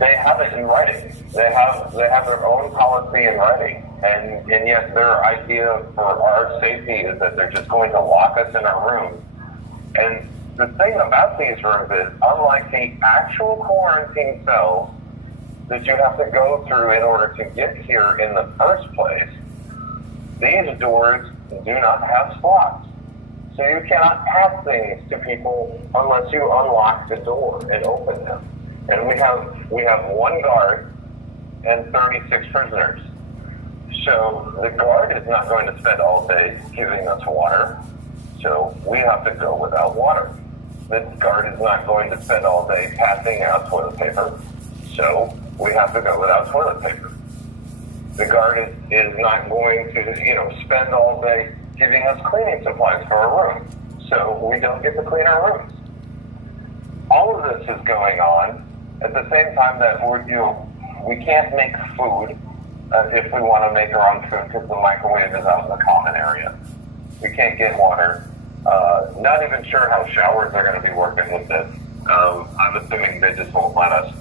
they have it in writing. They have their own policy in writing, and yet their idea for our safety is that they're just going to lock us in our rooms. And the thing about these rooms is, unlike the actual quarantine cells that you have to go through in order to get here in the first place, these doors do not have slots. So you cannot pass things to people unless you unlock the door and open them. And we have one guard and 36 prisoners. So the guard is not going to spend all day giving us water. So we have to go without water. The guard is not going to spend all day passing out toilet paper. So we have to go without toilet paper. The guard is not going to, spend all day giving us cleaning supplies for our room. So we don't get to clean our rooms. All of this is going on at the same time that we can't make food if we want to make our own food because the microwave is out in the common area. We can't get water. Not even sure how showers are going to be working with this. I'm assuming they just won't let us.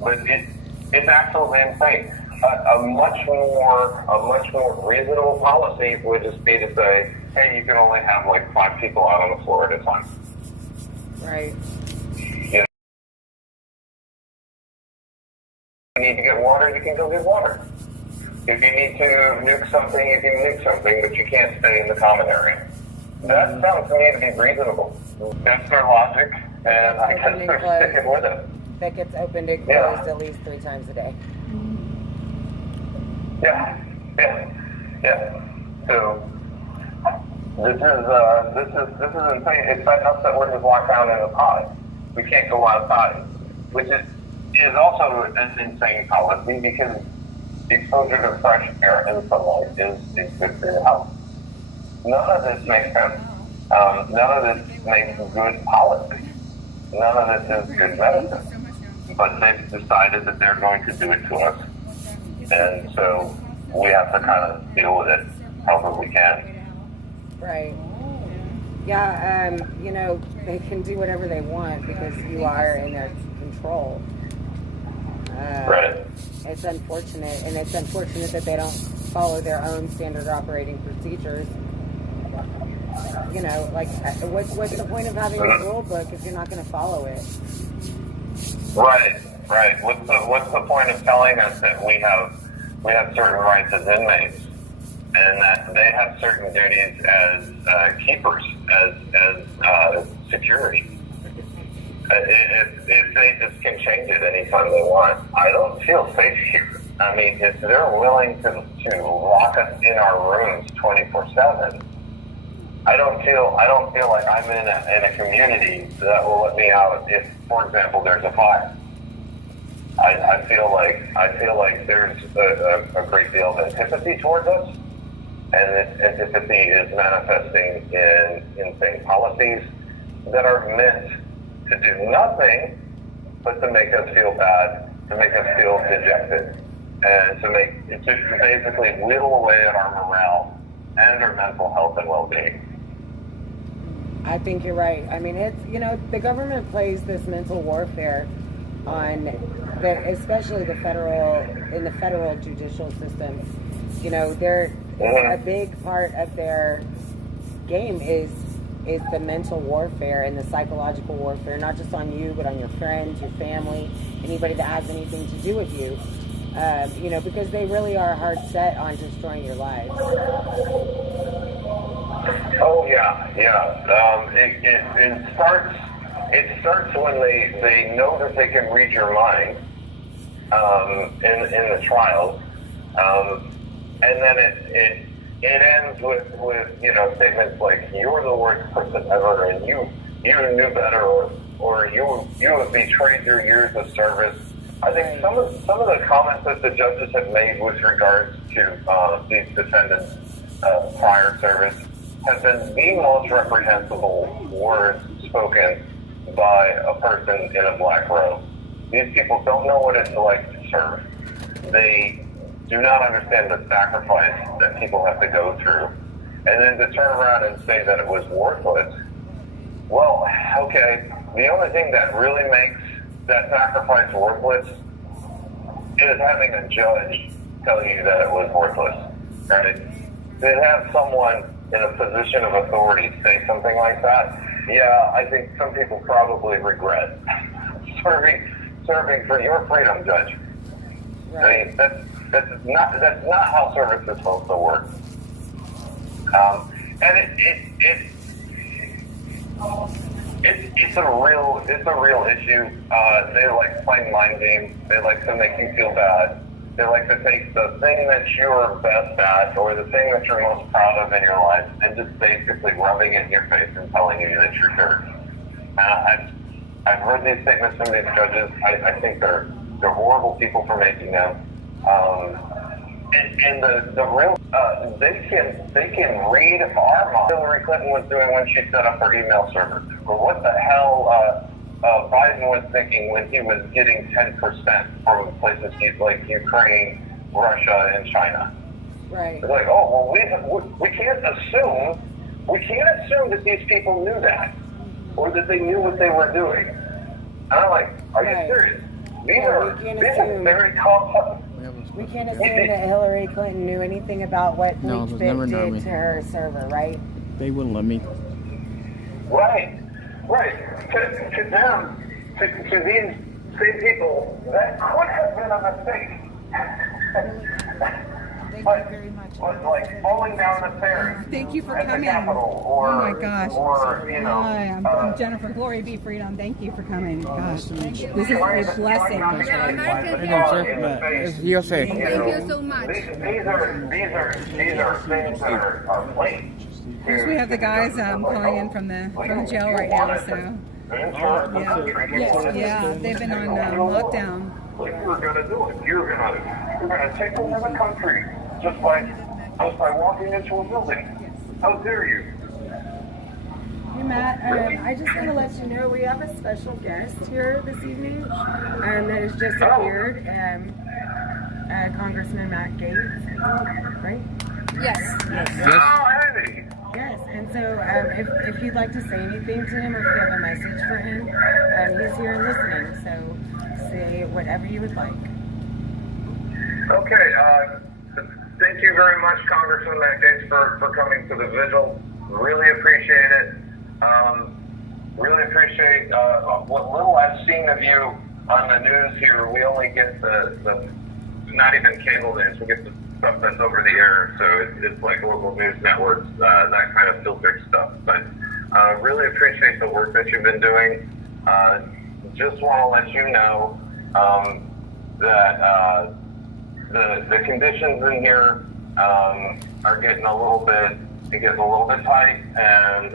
But it's absolutely insane. A much more reasonable policy would just be to say, hey, you can only have like 5 people out on the floor at a time. Right. If you need to get water, you can go get water. If you need to nuke something, you can nuke something, but you can't stay in the common area. That sounds to me to be reasonable. That's their logic, and I guess they're sticking with it. That gets opened and closed at least 3 times a day. Yeah. So this is insane. It's bad enough that we're just locked down in a pod. We can't go outside, which is also an insane policy because exposure to fresh air and sunlight is good for your health. None of this makes sense. None of this makes good policy. None of this is good medicine. But they've decided that they're going to do it to us. And so we have to kind of deal with it however we can. Right. Yeah, they can do whatever they want because you are in their control. Right. It's unfortunate, and it's unfortunate that they don't follow their own standard operating procedures. What's the point of having a rule book if you're not going to follow it? Right. What's the point of telling us that we have certain rights as inmates, and that they have certain duties as keepers, as security? If they just can change it anytime they want, I don't feel safe here. I mean, if they're willing to lock us in our rooms 24/7, I don't feel like I'm in a community that will let me out if, for example, there's a fire. I feel like there's a great deal of antipathy towards us, and this antipathy is manifesting in insane policies that are meant to do nothing but to make us feel bad, to make us feel dejected, and to basically whittle away at our morale and our mental health and well-being. I think you're right. I mean, the government plays this mental warfare on especially in the federal judicial system. They're a big part of their game is the mental warfare and the psychological warfare, not just on you, but on your friends, your family, anybody that has anything to do with you. Because they really are hard set on destroying your lives. Oh yeah. It starts when they know that they can read your mind in the trials, and then it ends with statements like "you're the worst person ever" and you knew better, or you have betrayed your years of service. I think some of the comments that the judges have made with regards to these defendants' prior service have been the most reprehensible words spoken by a person in a black robe. These people don't know what it's like to serve. They do not understand the sacrifice that people have to go through. And then to turn around and say that it was worthless, well, okay, the only thing that really makes that sacrifice worthless is having a judge tell you that it was worthless, right? To have someone in a position of authority say something like that, yeah, I think some people probably regret serving for your freedom, Judge. Right. I mean, that's not how service is supposed to work. And it's a real issue. They like playing mind games. They like to make you feel bad. They like to take the thing that you're best at or the thing that you're most proud of in your life and just basically rubbing it in your face and telling you that you're dirty. I've heard these statements from these judges. I think they're horrible people for making them. And the real they can read our mind. Hillary Clinton was doing when she set up her email server, or what the hell Biden was thinking when he was getting 10% from places like Ukraine, Russia, and China. Right. It's like, oh well, we can't assume that these people knew that, or that they knew what they were doing. And I'm like, are you serious? These are very complex. We can't assume that Hillary Clinton knew anything about what BleachBit did to her server, right? They wouldn't let me. Right. To them, to these same people, that could have been a mistake. Thank you very much. Like falling down the stairs. Thank you for coming. Capitol, oh my gosh. Or, Hi, I'm Jennifer. Glory be freedom. Thank you for coming. Gosh, this is a blessing. It's U.S.A. Thank you so much. These are things that are plain. First, we have the guys calling in from the jail right now. So yeah, they've been on lockdown. Like you're gonna do it. You're gonna take over the country just by walking into a building. How dare you? Hey Matt, I just want to let you know we have a special guest here this evening that has just appeared. Congressman Matt Gaetz, right? Yes. Oh, hey. Yes, and so if you'd like to say anything to him or if you have a message for him, he's here listening, so say whatever you would like. Okay, thank you very much, Congressman Matt Gaetz, for coming to the vigil. Really appreciate it. Really appreciate what little I've seen of you on the news here. We only get the not even cable news, we get the stuff that's over the air, so it's like local news networks, that kind of filtered stuff. But really appreciate the work that you've been doing. Just want to let you know that the conditions in here are getting a little bit tight, and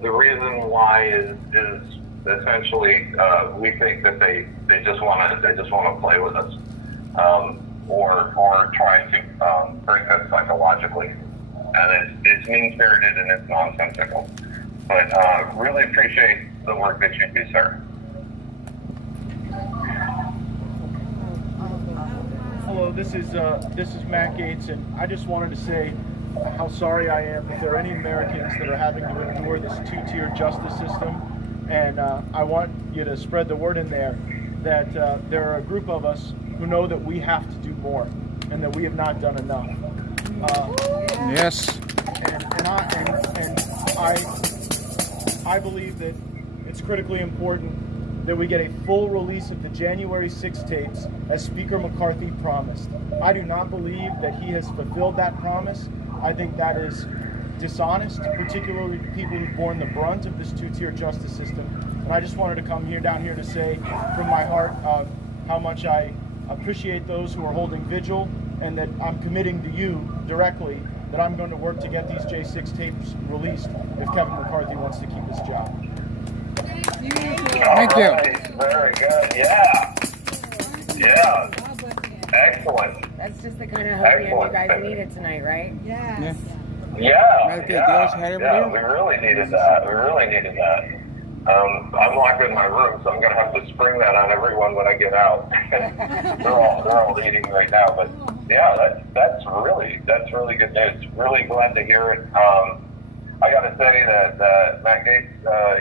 the reason why is essentially we think that they just want to play with us. Or try to break us psychologically, and it's mean-spirited and it's nonsensical. But really appreciate the work that you do, sir. Hello, this is Matt Gaetz, and I just wanted to say how sorry I am that there are any Americans that are having to endure this two-tier justice system, and I want you to spread the word in there that there are a group of us who know that we have to do more and that we have not done enough. Yes. And I believe that it's critically important that we get a full release of the January 6 tapes as Speaker McCarthy promised. I do not believe that he has fulfilled that promise. I think that is dishonest, particularly people who've borne the brunt of this two-tier justice system. And I just wanted to come down here to say from my heart how much I appreciate those who are holding vigil, and that I'm committing to you directly that I'm going to work to get these J6 tapes released if Kevin McCarthy wants to keep his job. Thank you. Right, very good. Yeah. Excellent. That's just the kind of help you guys needed tonight, right? Yes. Yeah. We really needed that. I'm locked in my room, so I'm going to have to spring that on everyone when I get out. they're all eating right now, but yeah, that's really good news. Really glad to hear it. I got to say that Matt Gaetz,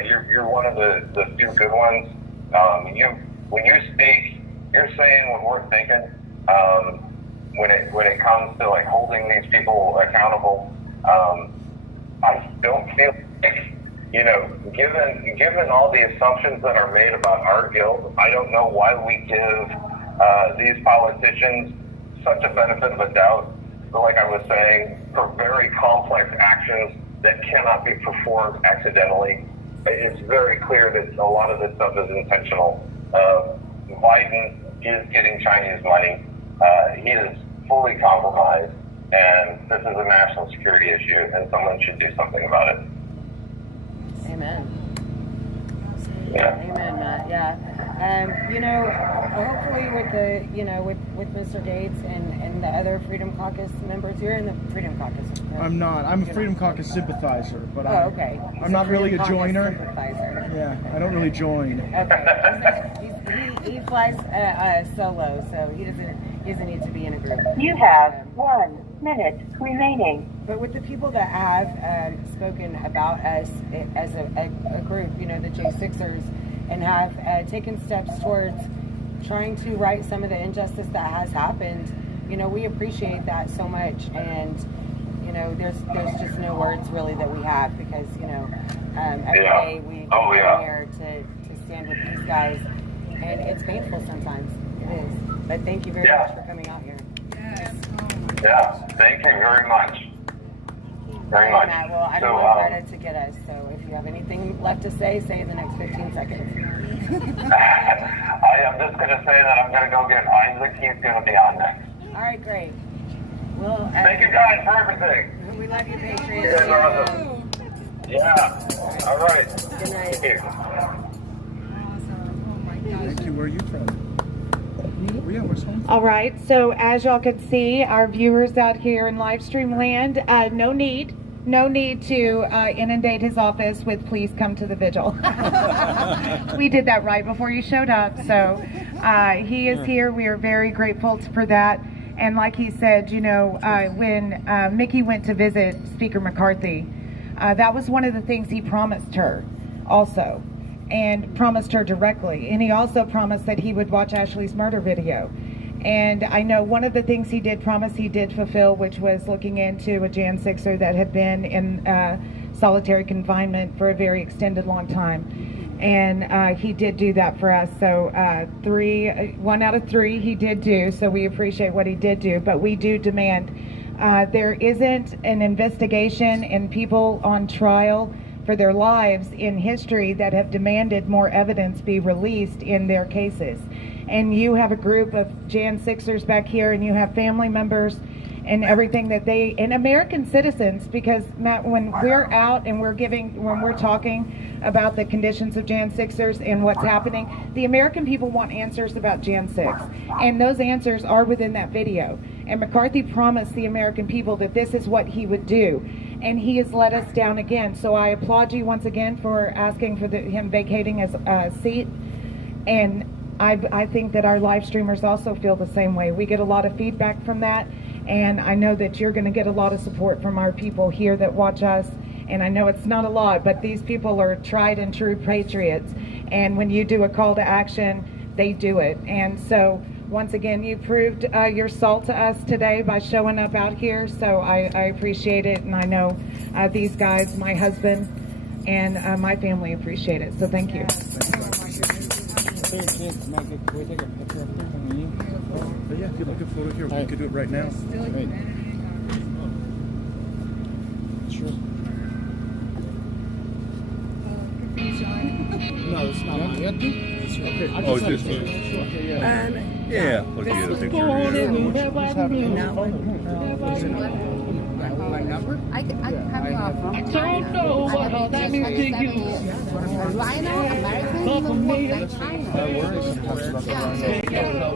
you're one of the few good ones. when you speak, you're saying what we're thinking. When it comes to like holding these people accountable, I don't feel like, you know, given all the assumptions that are made about our guilt, I don't know why we give these politicians such a benefit of a doubt. But like I was saying, for very complex actions that cannot be performed accidentally, it's very clear that a lot of this stuff is intentional. Biden is getting Chinese money. He is fully compromised, and this is a national security issue, and someone should do something about it. Amen. Yeah. Amen, Matt. Yeah. You know, hopefully with the, you know, with Mr. Gaetz and the other Freedom Caucus members, you're in the Freedom Caucus. Right? I'm not. I'm a Freedom Caucus sympathizer, but okay. I'm not really a joiner. Sympathizer. Yeah, I don't really join. Okay. He flies solo, so he doesn't need to be in a group. You have 1 minute remaining. But with the people that have spoken about us as a group, you know, the J6ers, and have taken steps towards trying to right some of the injustice that has happened, you know, we appreciate that so much. And, you know, there's just no words really that we have, because, you know, every day we come here to stand with these guys, and it's painful sometimes. It is. But thank you very much for coming out here. Yeah, thank you very much. Very much. Matt, well, I don't want Greta to get us, so if you have anything left to say in the next 15 seconds. I am just going to say that I'm going to go get Isaac. He's going to be on next. All right, great. Well, thank you guys for everything. We love you, Patriots. You guys are awesome. Yeah. All right. Good night. Thank you. Thank you. Where are you from? Where's home? All right, so as y'all can see, our viewers out here in live stream land, no need to inundate his office with "please come to the vigil." We did that right before you showed up, so he is here. We are very grateful for that. And like he said, you know, when Mickey went to visit Speaker McCarthy, that was one of the things he promised her also, and promised her directly. And he also promised that he would watch Ashley's murder video. And I know one of the things he did promise he did fulfill, which was looking into a Jan 6er that had been in solitary confinement for a very extended long time. And he did do that for us. So 1 out of 3 he did do, so we appreciate what he did do. But we do demand there isn't an investigation and people on trial for their lives in history that have demanded more evidence be released in their cases. And you have a group of Jan 6ers back here, and you have family members and everything that they, and American citizens, because Matt, when we're out and when we're talking about the conditions of Jan 6ers and what's happening, the American people want answers about Jan 6, and those answers are within that video. And McCarthy promised the American people that this is what he would do, and he has let us down again. So I applaud you once again for asking for him vacating his seat, and I think that our live streamers also feel the same way. We get a lot of feedback from that, and I know that you're going to get a lot of support from our people here that watch us. And I know it's not a lot, but these people are tried and true patriots. And when you do a call to action, they do it. And so once again, you proved your salt to us today by showing up out here. So I appreciate it. And I know these guys, my husband and my family appreciate it. So thank you. But yeah, if you'd like a photo here, we could do it right now. Right. Sure. No, it's not. Okay. Oh, it's just yeah. Look at the picture. My number? I have your offer. I don't know what all that means to you. Rhino, American, like China.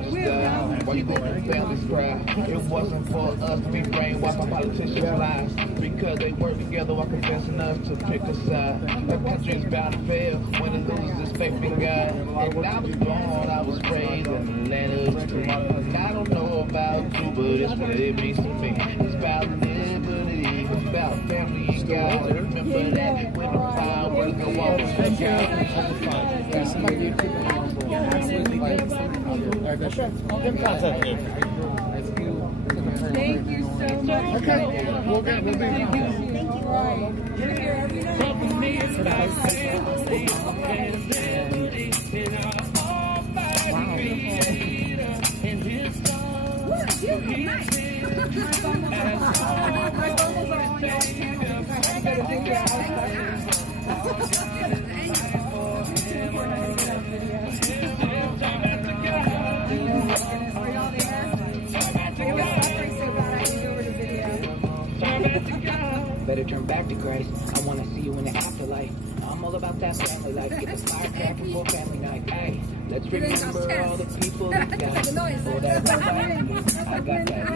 Why you think the families cry? It wasn't for us to be brainwashed by politicians' lies. Because they work together while convincing us to pick a side. The country's bound to fail when it loses its faith in God. And I was born, I was raised in the land of free. And I don't know about you, but it's what it means to me. It's about liberty, it's about family and God. Remember that when the fire was go off, Okay. I'll get in contact with you. Thank you so much. Okay. We'll be. Thank you. Right. You're here every night. Better turn back to grace. I want to see you in the afterlife. I'm all about that family life. Get the firecracker for family night. Hey, let's remember all the people that died. For that right. I got that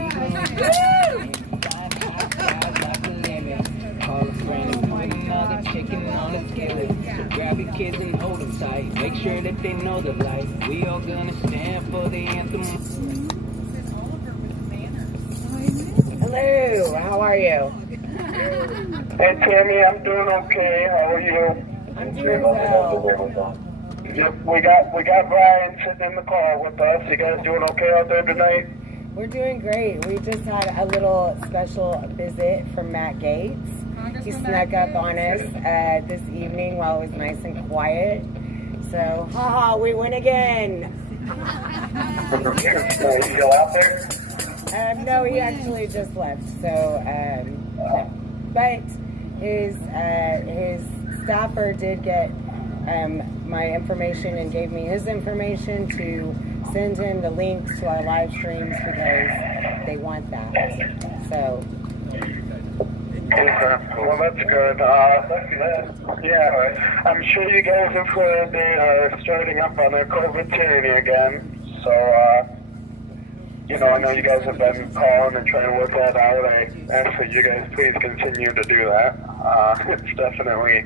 eagle. Call a friend and put another chicken on the skillet. So grab your kids and hold them tight. Make sure that they know the light. We all gonna stand for the anthem. Hello, how are you? Hey Tammy, I'm doing okay. How are you? I'm doing well. Yep, we got Brian sitting in the car with us. You guys doing okay out there tonight? We're doing great. We just had a little special visit from Matt Gaetz. He snuck up on us this evening while it was nice and quiet. So, haha, we win again. You still out there? No, he actually just left. So, but his staffer did get my information and gave me his information to send him the links to our live streams because they want that. So. Okay. Well, that's good. Yeah, I'm sure you guys have heard they are starting up on their COVID tyranny again. So, I know you guys have been calling and trying to work that out. I ask that you guys please continue to do that. It's definitely,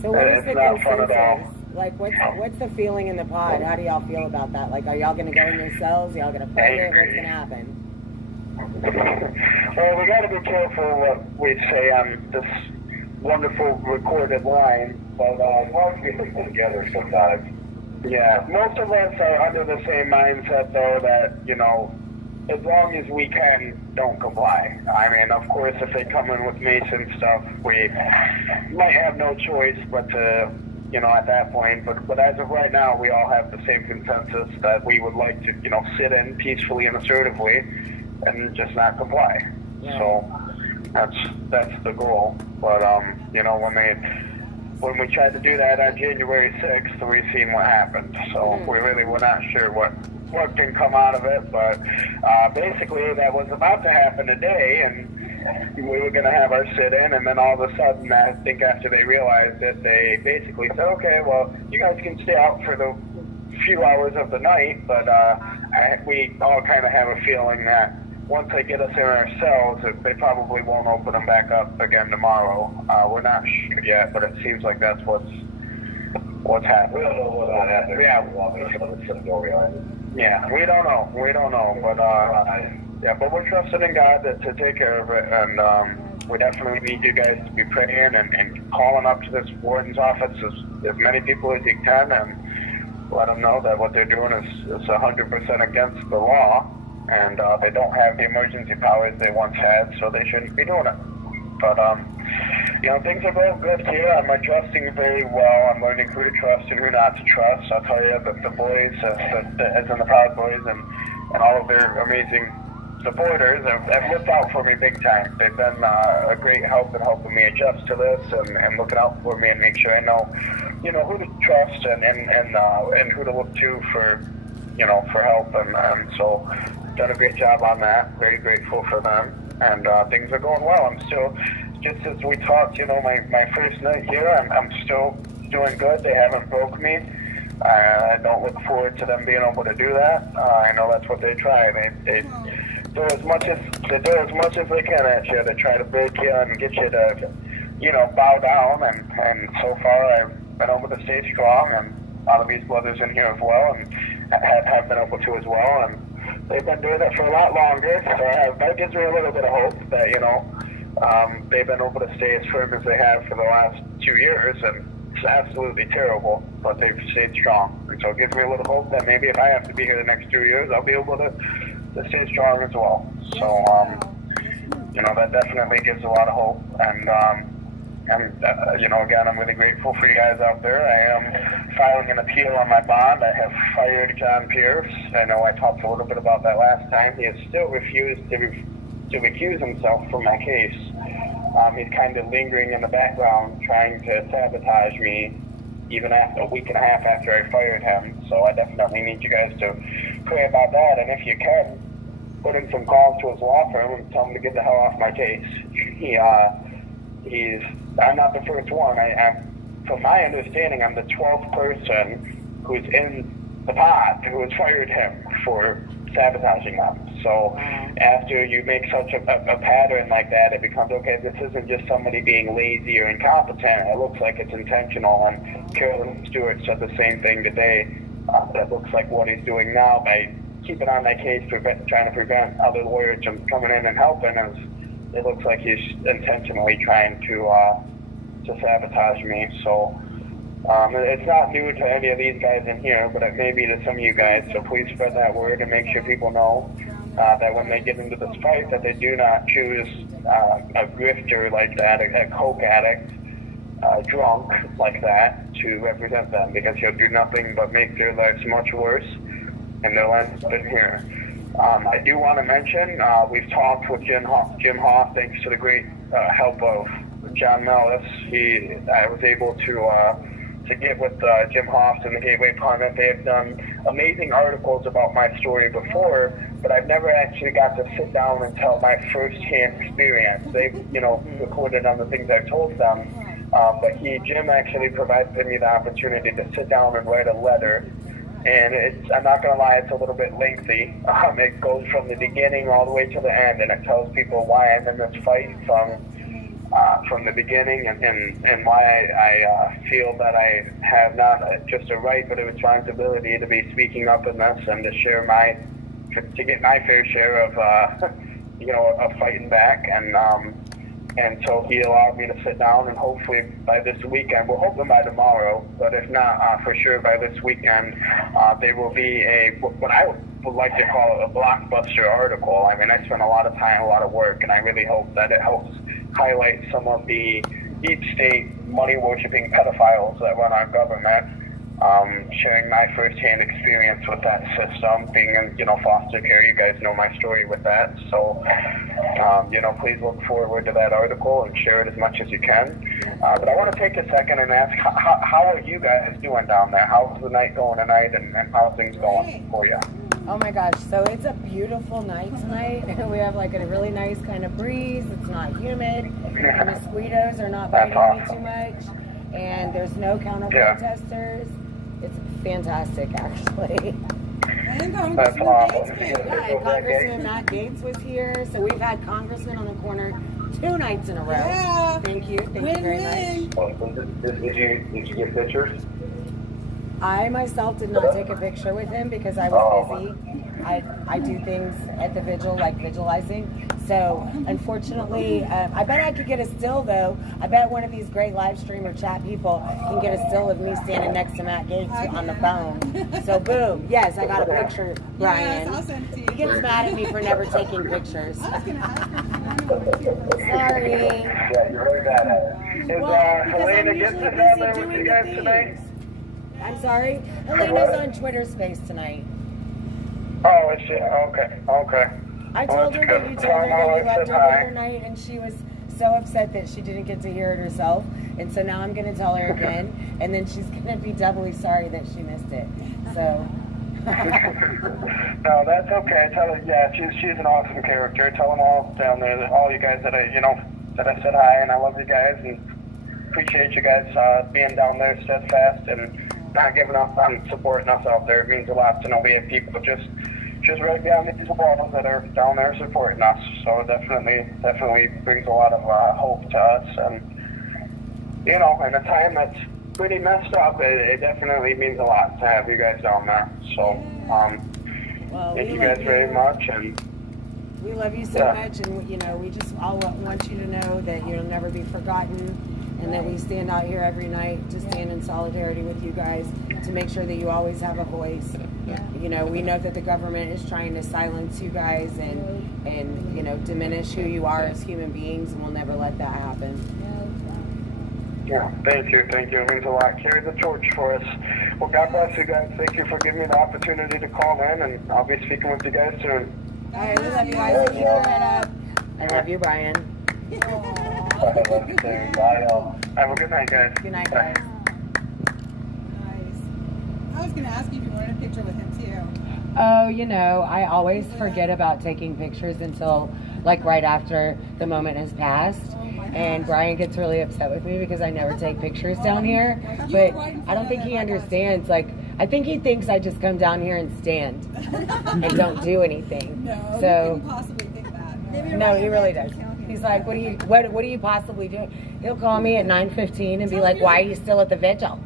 So what is it's the not fun at all. consensus? Like, what's the feeling in the pod? How do y'all feel about that? Like, are y'all going to go in your cells? Y'all going to fight it? What's going to happen? Well, we got to be careful what we say on this wonderful recorded line. But most people put together sometimes. Yeah, most of us are under the same mindset, though, that, as long as we can, don't comply. I mean, of course, if they come in with mace and stuff, we might have no choice but to, at that point. But as of right now, we all have the same consensus that we would like to, sit in peacefully and assertively and just not comply. Yeah. So that's the goal. But, when we tried to do that on January 6th, we seen what happened. So we really were not sure what can come out of it. But basically, that was about to happen today, and we were going to have our sit-in, and then all of a sudden, I think after they realized it, they basically said, okay, well, you guys can stay out for the few hours of the night, but we all kind of have a feeling that once they get us in our cells, they probably won't open them back up again tomorrow. We're not sure yet, but it seems like that's what's happening. We don't know what's happening. Yeah, we don't know. But we're trusting in God to take care of it, and we definitely need you guys to be praying and calling up to this warden's office as many people as you can, and let them know that what they're doing is 100% against the law. And they don't have the emergency powers they once had, so they shouldn't be doing it. But, things are going good here. I'm adjusting very well. I'm learning who to trust and who not to trust. I'll tell you that the boys, as in the Proud Boys, and all of their amazing supporters have looked out for me big time. They've been a great help in helping me adjust to this and looking out for me and make sure I know, who to trust and who to look to for help. And so done a great job on that. Very grateful for them. And things are going well. I'm still, just as we talked, my first night here, I'm still doing good. They haven't broke me. I don't look forward to them being able to do that. I know that's what they try. They do as much as they can at you to try to break you and get you to, bow down. And so far, I've been able to stay strong, and a lot of these brothers in here as well, and have been able to as well. And they've been doing it for a lot longer, so that gives me a little bit of hope that, they've been able to stay as firm as they have for the last 2 years, and It's absolutely terrible, but they've stayed strong. And so it gives me a little hope that maybe if I have to be here the next 2 years, I'll be able to stay strong as well. So, that definitely gives a lot of hope. And, again, I'm really grateful for you guys out there. I am filing an appeal on my bond. I have fired John Pierce. I know I talked a little bit about that last time. He has still refused to recuse himself from my case. He's kind of lingering in the background, trying to sabotage me, even after a week and a half after I fired him. So I definitely need you guys to pray about that. And if you can, put in some calls to his law firm and tell him to get the hell off my case. I'm not the first one. From my understanding, I'm the 12th person who's in the pod who has fired him for sabotaging them. So after you make such a pattern like that, it becomes, okay, this isn't just somebody being lazy or incompetent. It looks like it's intentional. And Carolyn Stewart said the same thing today. That looks like what he's doing now by keeping on that case, trying to prevent other lawyers from coming in and helping. It looks like he's intentionally trying to sabotage me. So it's not new to any of these guys in here, but it may be to some of you guys. So please spread that word and make sure people know that when they get into this fight, that they do not choose a grifter like that, a coke addict, drunk like that to represent them, because he'll do nothing but make their lives much worse, and they'll end up in here. I do want to mention, we've talked with Jim Hoff, thanks to the great help of John Mellis. I was able to get with Jim Hoff and the Gateway Pundit. They have done amazing articles about my story before, but I've never actually got to sit down and tell my first-hand experience. They've, recorded on the things I've told them, but Jim actually provided me the opportunity to sit down and write a letter. And I'm not going to lie, it's a little bit lengthy. It goes from the beginning all the way to the end, and it tells people why I'm in this fight from the beginning, and why I feel that I have not just a right but a responsibility to be speaking up in this and to share to get my fair share of of fighting back. And so he allowed me to sit down, and hopefully by this weekend, we're hoping by tomorrow, but if not, for sure by this weekend, there will be what I would like to call a blockbuster article. I mean, I spent a lot of time, a lot of work, and I really hope that it helps highlight some of the deep state money-worshipping pedophiles that run our government, sharing my first-hand experience with that system, being in, foster care. You guys know my story with that. So, please look forward to that article and share it as much as you can. But I want to take a second and ask, how are you guys doing down there? How's the night going tonight, and how are things going for you? Oh my gosh, so it's a beautiful night tonight. We have like a really nice kind of breeze. It's not humid. The mosquitoes are not biting me too much. And there's no counter protesters. It's fantastic, actually. And Congressman Gaetz came. And Congressman Matt Gaetz was here. So we've had Congressman on the corner 2 nights in a row. Yeah. Thank you very much. Did you get pictures? I myself did not take a picture with him because I was busy. I do things at the vigil, like vigilizing. So, unfortunately, I bet I could get a still, though. I bet one of these great live streamer chat people can get a still of me standing next to Matt Gaetz on the phone. So, boom. Yes, I got a picture, Brian. Yes, I'll send it to you. He gets mad at me for never taking pictures. I was going to ask her. Sorry. Yeah, you're really bad at it. Is Helena getting down there with you guys tonight? I'm sorry? Helena's on Twitter Space tonight. Oh, is she? Okay. I told her that you told her that you loved her the other night, and she was so upset that she didn't get to hear it herself. And so now I'm going to tell her again, and then she's going to be doubly sorry that she missed it. So. No, that's okay. Tell her, she's an awesome character. Tell them all down there, all you guys that I said hi, and I love you guys, and appreciate you guys being down there steadfast and not giving up on supporting us out there. It means a lot to know we have people just right behind these walls that are down there supporting us. So it definitely brings a lot of hope to us. And, in a time that's pretty messed up, it definitely means a lot to have you guys down there. So, thank you guys very much. And we love you so much, and we just all want you to know that you'll never be forgotten. and that we stand out here every night to stand in solidarity with you guys to make sure that you always have a voice. You know, we know that the government is trying to silence you guys and you know, diminish who you are as human beings, and we'll never let that happen. Yeah, thank you. It means a lot. Carry the torch for us. Well, God bless you guys. Thank you for giving me the opportunity to call in, and I'll be speaking with you guys soon. All right, we love you guys. Keep your head up. I love you, Brian. Have a good night, guys. Good night, guys. I was going to ask you if you wanted a picture with him too. Oh, you know, I always forget about taking pictures until like right after the moment has passed. And Brian gets really upset with me because I never take pictures down here. But I don't think he understands. Like, I think he thinks I just come down here and stand and don't do anything. No, so, you couldn't possibly think that. No, he really does. He's like, what are you possibly doing? He'll call me at 9:15 and be like, why are you still at the vigil?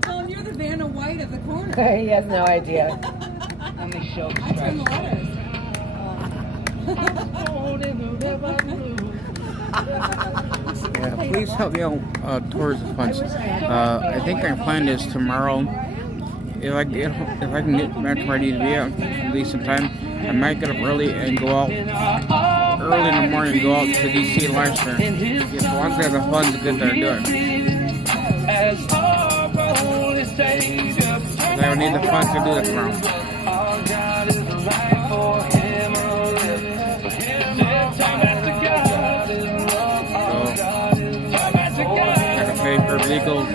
Tell him you're the Vanna White of the corner. He has no idea. On the show. I turn the letters. Yeah, please help me out towards the funds. I think our plan is tomorrow. If I can get back where I need to be at least some time, I might get up early and go out early in the morning and go out to DC live stream. As long as I have the funds to get there and do it. I would need the funds to do it tomorrow. For vehicles to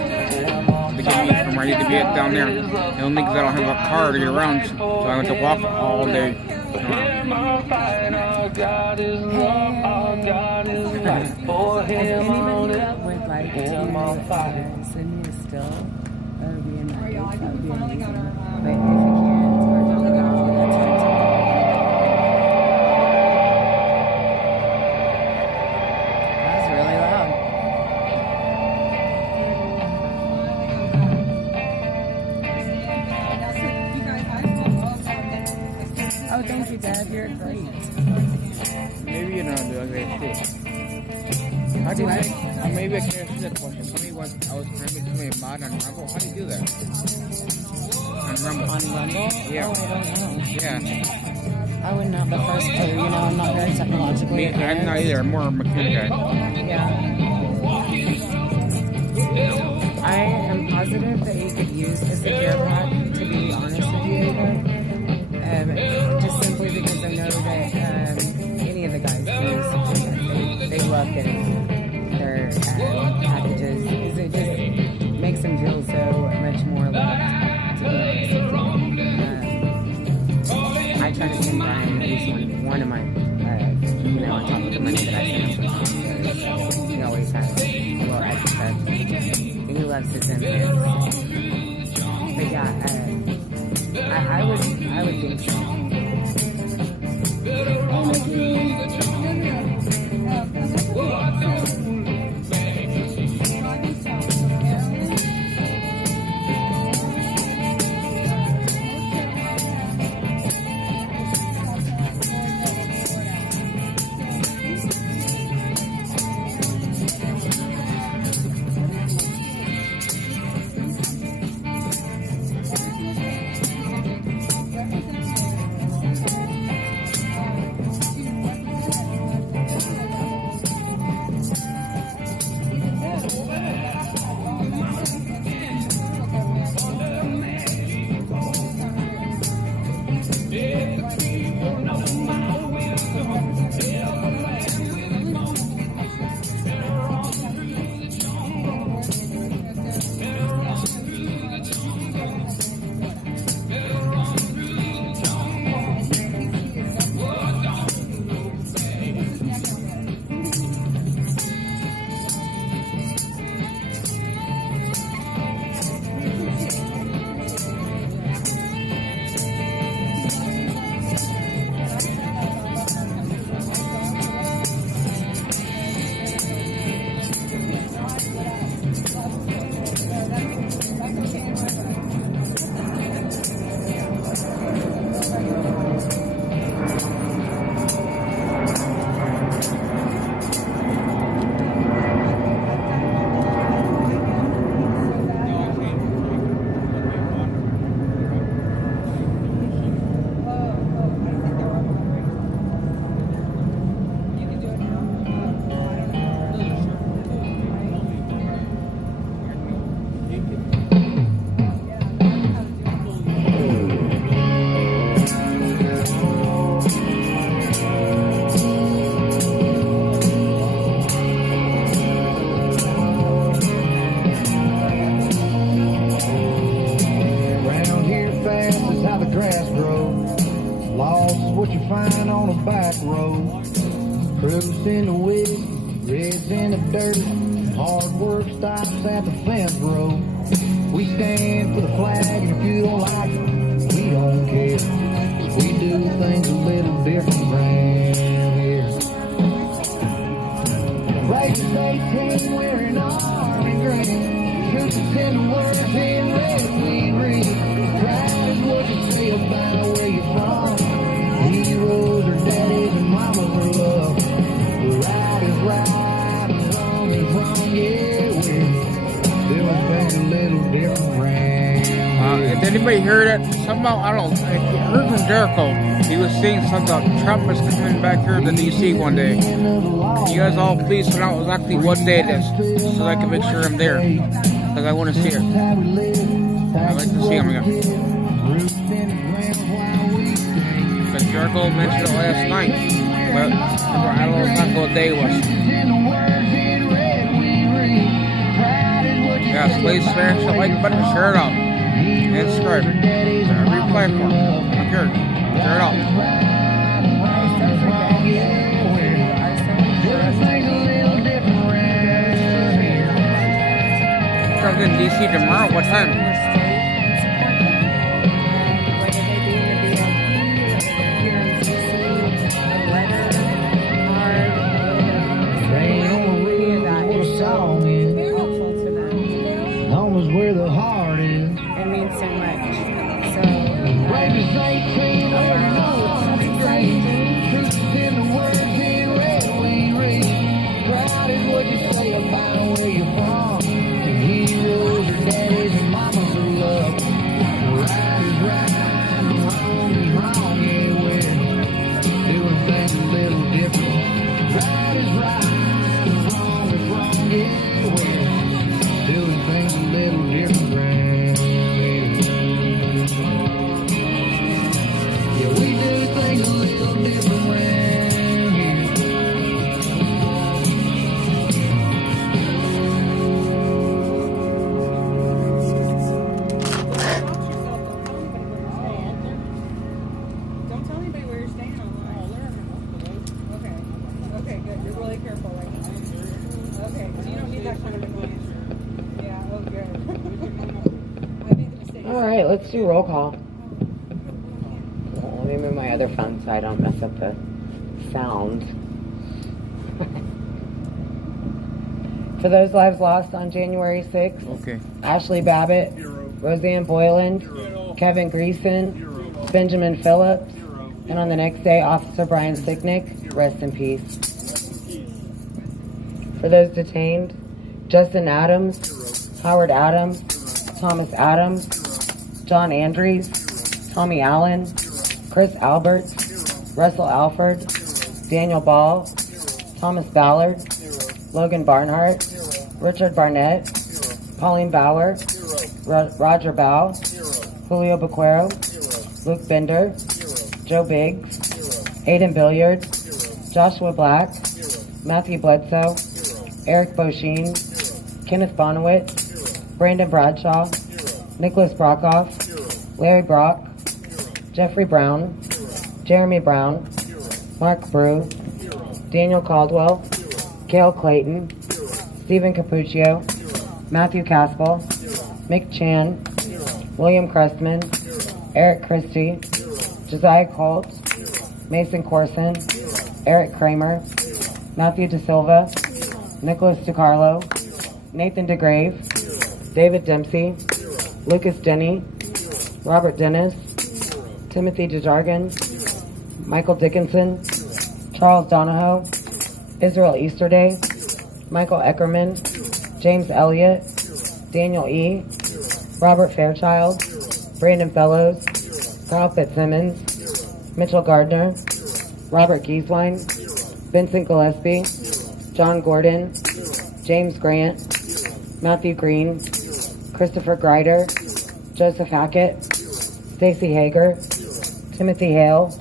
get me from where I need to be at down there. The only thing is I don't have a car to get around, so I have to walk all day. Has anybody that would like to send me a still? That would be in my I think we finally got our... But if you can't, or don't go, that's fine too. That was really loud. Oh, thank you, Dad. You're great. Maybe you know how to do it too. How do I? Maybe I can answer that question. Somebody was I was trying to make a mod on Rumble. How do you do that? On Rumble. On Rumble? Yeah. Oh, I don't know. Yeah. I would not the first clue. You know, I'm not very technologically advanced. I'm not either. I'm more of a mechanic guy. Yeah. I am positive that you could use the secure pack, to be honest with you, just simply because I know that any of the guys use they love getting their packages because it just makes them feel so much more loved, to be honest with you. I try to send Brian at least one of my, on top of the money that I send him, because he always has a little extra, and he loves his inmates. But yeah, I would think so. what you find on a back road. Crooks in the woods, reds in the dirt. Hard work stops at the fence road. We stand for the flag, and if you don't like it, we don't care. 'Cause we do things a little different around here. Like the 18 wearing army green. Truth is in the words in red we read. Pride is what you say about where you're from. Heroes are daddies and mamas are love. Right is right and wrong is wrong. Yeah, we're doing things a little different around. Did anybody hear that? Somehow, I don't know, I heard from Jericho. He was saying something about Trump is coming back here to D.C. one day. You guys all please find out exactly what day it is so I can make sure I'm there. Because I want to see her. I'd like to see him again. Because Jericho mentioned it last night. But I don't know exactly what day it was. Yeah, please smash the like button, share it out. And subscribe to every platform. I don't care. Share it out. I'm in DC tomorrow. What time? Home is where the heart is. It means so much. So, in the words in red we read. Proud is what you say about where you're from. Heroes are daddies and mamas are love. Right is right and wrong is wrong. Yeah, we're doing things a little different. Right is right and wrong is wrong. Yeah, we're doing things a little different. Yeah, we do things a little different around here. Don't tell anybody where you're staying online. Okay. Okay, good. You're really careful right now. Okay, so you don't need that kind of annoyance. Yeah, oh good. I made the mistake. all right, let's do roll call. Let me move my other phone so I don't mess up the sound. For those lives lost on January 6th, Okay. Ashley Babbitt, Roseanne Boyland, Kevin Greason, Benjamin Phillips, and on the next day, Officer Brian Sicknick, rest in peace. For those detained, Justin Adams, Howard Adams, Thomas Adams, John Andrews, Tommy Allen, Chris Alberts, Russell Alford, Daniel Ball, Thomas Ballard, Logan Barnhart, Richard Barnett, Pauline Bauer, Roger Bow, Julio Bequero, Luke Bender, Joe Biggs, Aiden Billiard, Joshua Black, Matthew Bledsoe, Eric Bosheen, Kenneth Bonowitz, Brandon Bradshaw, Nicholas Brockhoff, Larry Brock, Jeffrey Brown, Jeremy Brown, Mark Brew, Daniel Caldwell, Gail Clayton, Stephen Capuccio, Matthew Caspel, Mick Chan, William Crestman, Eric Christie, Josiah Colt, Mason Corson, Eric Kramer, Matthew De Silva, Nicholas DiCarlo, Nathan DeGrave, David Dempsey, Lucas Denny, Robert Dennis, Timothy DeJargan, Michael Dickinson, Charles Donahoe, Israel Easterday, Michael Eckerman, James Elliott, Daniel E., Robert Fairchild, Brandon Fellows, Kyle Fitzsimmons, Mitchell Gardner, Robert Gieswein, Vincent Gillespie, John Gordon, James Grant, Matthew Green, Christopher Greider, Joseph Hackett, Stacey Hager, Timothy Hale,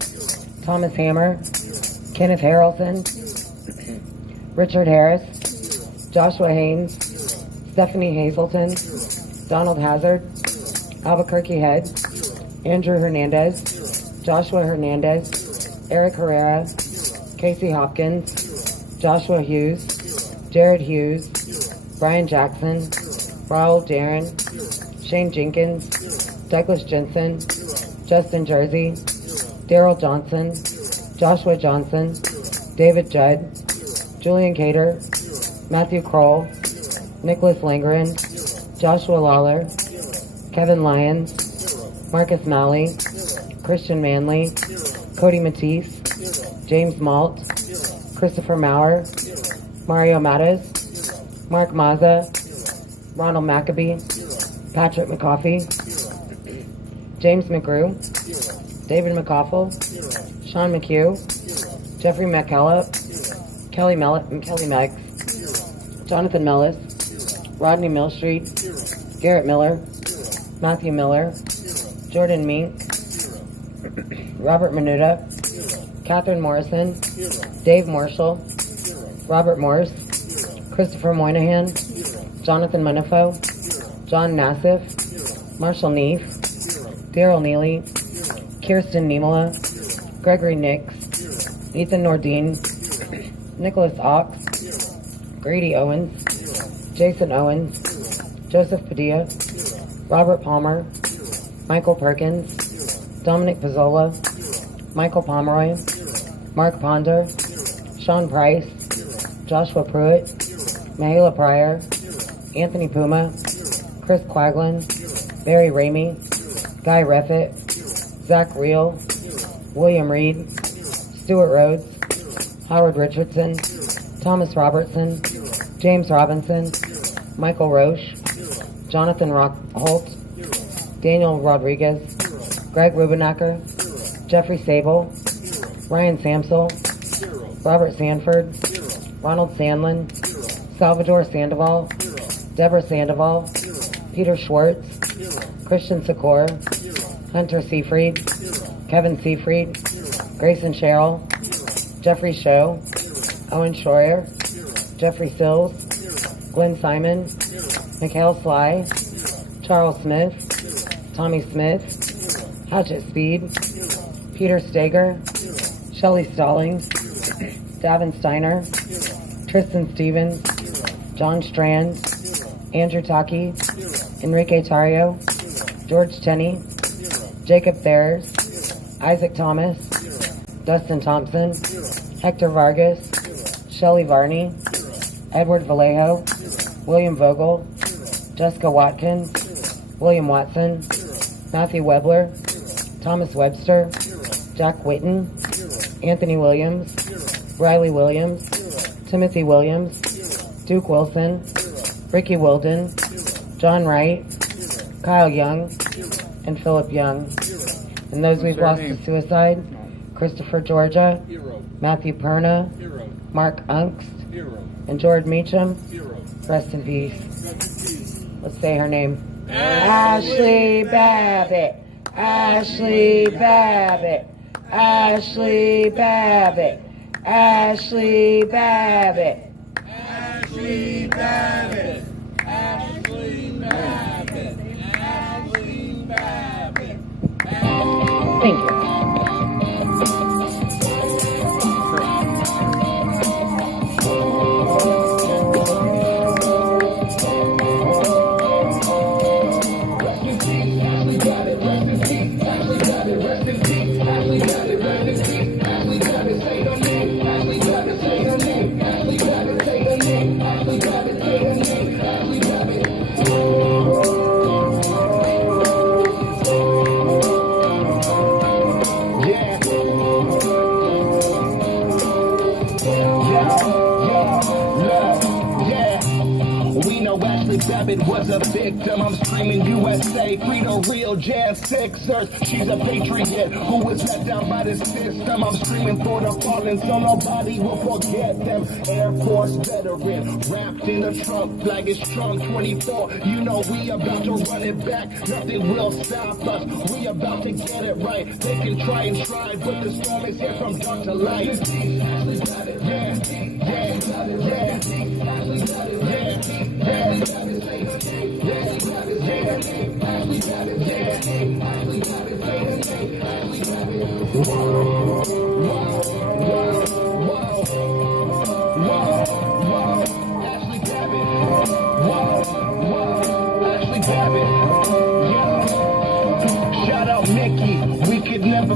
Thomas Hammer, Kenneth Harrelson, Richard Harris, Joshua Haynes, Stephanie Hazelton, Donald Hazard, Albuquerque Head, Andrew Hernandez, Joshua Hernandez, Eric Herrera, Casey Hopkins, Joshua Hughes, Jared Hughes, Brian Jackson, Raul Darren, Shane Jenkins, Douglas Jensen, Justin Jersey, Daryl Johnson, Joshua Johnson, David Judd, Julian Cater, Matthew Kroll, Nicholas Langren, Joshua Lawler, Kevin Lyons, Marcus Malley, Christian Manley, Cody Matisse, James Malt, Christopher Maurer, Mario Mattis, Mark Mazza, Ronald McAbee, Patrick McCoffey, James McGrew, David McCoffel, Sean McHugh, Jeffrey McKellop, Kelly Meggs, Jonathan Mellis, Rodney Millstreet, Garrett Miller, Matthew Miller, Jordan Mink, Robert Menuda, Catherine Morrison, Dave Marshall, Robert Morse, Christopher Moynihan, Jonathan Munifo, John Nassif, Marshall Neef, Daryl Neely, Kirsten Niemela, Gregory Nix, Ethan Nordine, Nicholas Ox, Grady Owens, Jason Owens, Joseph Padilla, Robert Palmer, Michael Perkins, Dominic Pizzola, Michael Pomeroy, Mark Ponder, Sean Price, Joshua Pruitt, Mahela Pryor, Anthony Puma, Chris Quaglin, Barry Ramey, Guy Reffitt, Zach Reel, William Reed, Stuart Rhodes, Howard Richardson, Thomas Robertson, James Robinson, Michael Roche, Jonathan Holt, Daniel Rodriguez, Greg Rubenacker, Jeffrey Sable, Ryan Samsel, Robert Sanford, Ronald Sandlin, Salvador Sandoval, Deborah Sandoval, Peter Schwartz, Christian Sikor, Hunter Seafried, Kevin Seafried, Grayson Sherrill, Jeffrey Show, Owen Schroyer, Jeffrey Sills, Glenn Simon, Mikhail Sly, Charles Smith, Tommy Smith, Hatchet Speed, Peter Stager, Shelley Stallings, Davin Steiner, Tristan Stevens, John Strand, Andrew Taki, Enrique Tario, George Tenney, Jacob Thayers, Isaac Thomas, Dustin Thompson, Hector Vargas, Shelley Varney, Edward Vallejo, William Vogel, Jessica Watkins, William Watson, Matthew Webler, Thomas Webster, Jack Whitten, Anthony Williams, Riley Williams, Timothy Williams, Duke Wilson, Ricky Wilden, John Wright, Kyle Young, and Philip Young. And those we've lost to suicide: Christopher Georgia, Matthew Perna, Mark Unkst, and George Meacham. Rest in peace. Let's say her name. Ashley Babbitt. Ashley Babbitt. Ashley Babbitt. Ashley Babbitt. Ashley Babbitt. Ashley Babbitt. Ashley Babbitt. Thank you. Babbitt was a victim. I'm screaming USA, free the real Jan Sixers. She's a patriot who was let down by the system. I'm screaming for the fallen so nobody will forget them. Air Force veteran, wrapped in a Trump flag is Trump 24. You know we about to run it back. Nothing will stop us. We about to get it right. They can try and try, but the storm is here from dark to light. Yeah.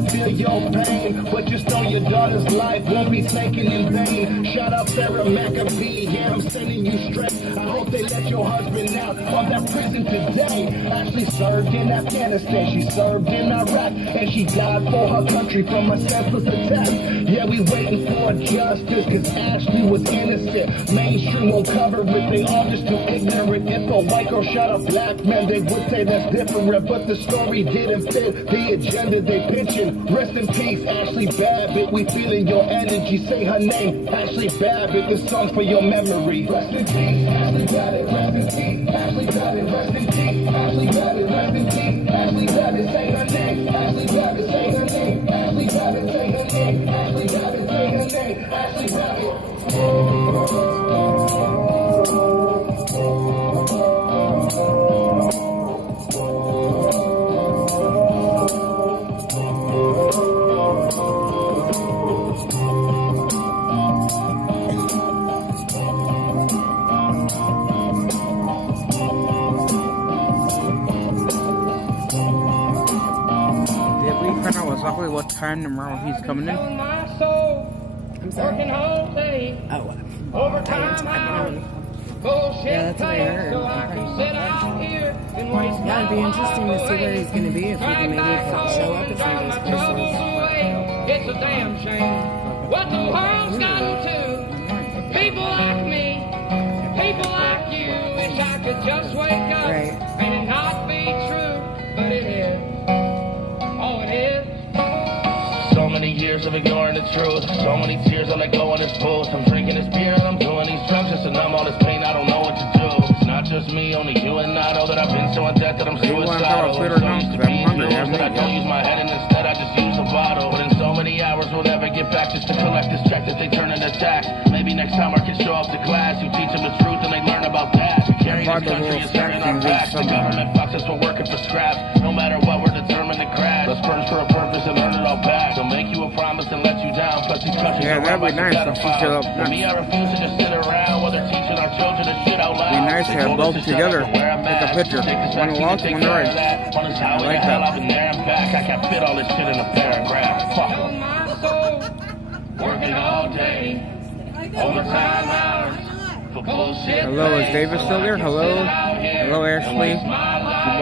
feel your pain, but just know your daughter's life won't be taken in vain. Shout out Sarah McAfee, yeah, I'm sending you straight. I hope they let your husband out of that prison today. Ashley served in Afghanistan, she served in Iraq, and she died for her country from a senseless attack. Yeah, we waiting for justice, cause Ashley was innocent. Mainstream won't cover it, they all just too ignorant. If a white girl shot a black man, they would say that's different, but the story didn't fit the agenda they pitching. Rest in peace, Ashley Babbitt, we feeling your energy. Say her name, Ashley Babbitt, this song's for your memory. Rest in peace, Ashley Babbitt, rest in peace, Ashley Babbitt, rest in peace, Ashley Babbitt, rest in peace, Ashley Babbitt, say her name, Ashley Babbitt, say her name, Ashley Babbitt, say her name, Ashley Babbitt, say her name, Ashley Babbitt. Exactly what time tomorrow he's coming in. I'm sorry. Oh, overtime hours. Yeah, that's what I heard. Yeah, it'd be interesting to see where he's going to be if he can maybe show up at some of those places. It's a damn shame what the world's gotten to. People like me, people like you. Wish I could just wake up and it not be true, but it is. Oh, it is. So many years of ignoring the truth, so many tears I let go on this booth. I'm drinking this beer and I'm doing these drugs just to numb all this pain. I don't know what to do. It's not just me, only you and I know that I've been so in debt that I'm suicidal. So used to be news that I don't use my head and instead I just use a bottle. But in so many hours we'll never get back just to collect this check that they turn into tax. Maybe next time I can show up to class, you teach them the truth and they learn about that. Carrying this country is carrying our backs. The government fucks us for working for scraps. No matter what, we're determined to crash. Let's purge for a purpose and earn it all back. They'll make you a promise and let you down. Plus these countries yeah, that'd be nice if she showed up. For me, I refuse to just sit around while they're teaching our children to shit out loud. It'd be nice to have both together. Take a picture. One left, one right. I like that. I've been there and back. I can't fit all this shit in a paragraph. Fuck. Working all day. Overtime hours. Hello, is David still there? Hello? Hello, Ashley. You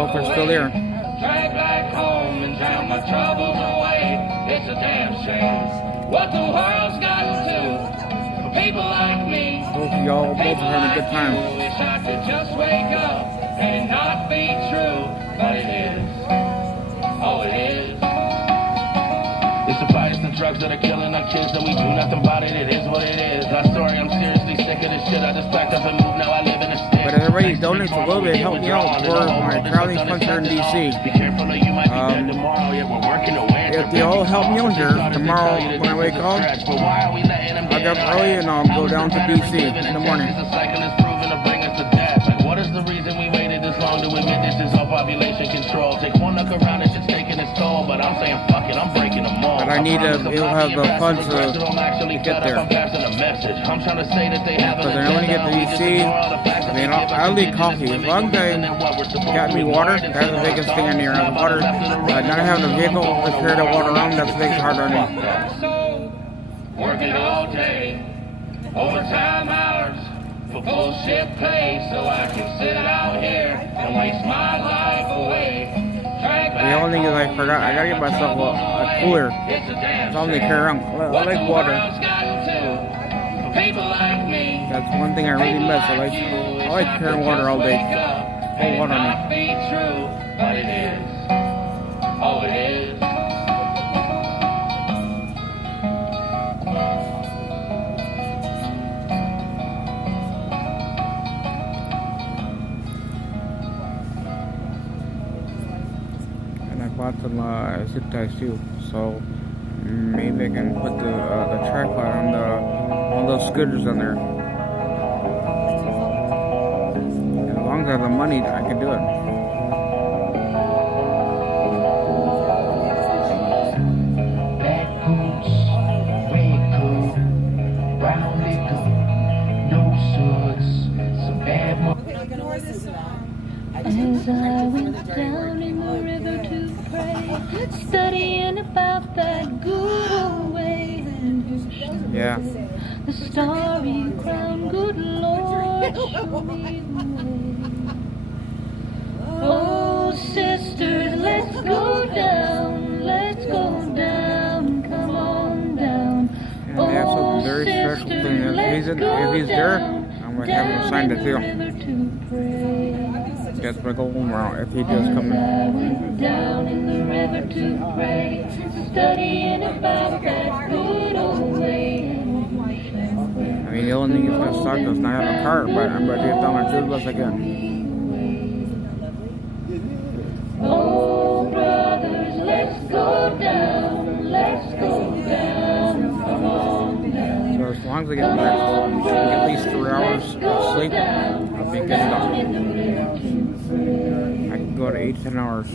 both are still there. Drag back home and drown my troubles away. It's a damn shame what the world's gotten to. For people like me. Both of y'all both are having a good time. Wish I could just wake up and it not be true, but it is. Oh, it is. It's the bias and drugs that are killing our kids, and we do nothing about it. It is what it is. Not sorry, I'm seriously sick of this shit. I just packed up and moved. Now I live in a stick. But everybody donates a little bit, help me out for my traveling sponsor in DC. If you all help me out here tomorrow when I wake up, I'll get up early and I'll go down to DC in the morning. What is the reason we waited this long to admit this is all population control? Take one look around, it's just taking its toll. But I'm saying fuck it, I'm breaking them all. But I need to be able to have the funds to get there. I'm trying to say that they have because I only get to DC. I mean, I'll need coffee. As long as they got me water, that's the biggest thing I need. Water. Not having a vehicle to carry the water around, that's the biggest hard on me. Working all day, overtime hours. For bullshit pay, so I can sit out here and waste my life away. The only thing is I forgot, I gotta get myself a cooler. That's all they carry around. I like water. That's one thing I really miss. I like carrying water all day. Full water on me. But it is. Oh, it is. Bought some zip ties too, so maybe I can put the tripod on those scooters on there. As long as I have the money, I can do it. As I went down in the river to pray, studying about about that good old way. Yeah. The starry crown, good Lord, show me the way. Oh, sisters, let's go down, come on down. And they have something very special thing. If he's there, I'm going to have him sign the deal. That's my goal tomorrow, if he does come in. Down in the river to pray, studying about that good old way. I mean, the only thing that's going to suck is not having a car, but I'm going to get down as good as I can. Oh, brothers, let's go down, come on down. So as long as I get at least 3 hours of sleep, I'll be good enough. I can go to 8 to 10 hours.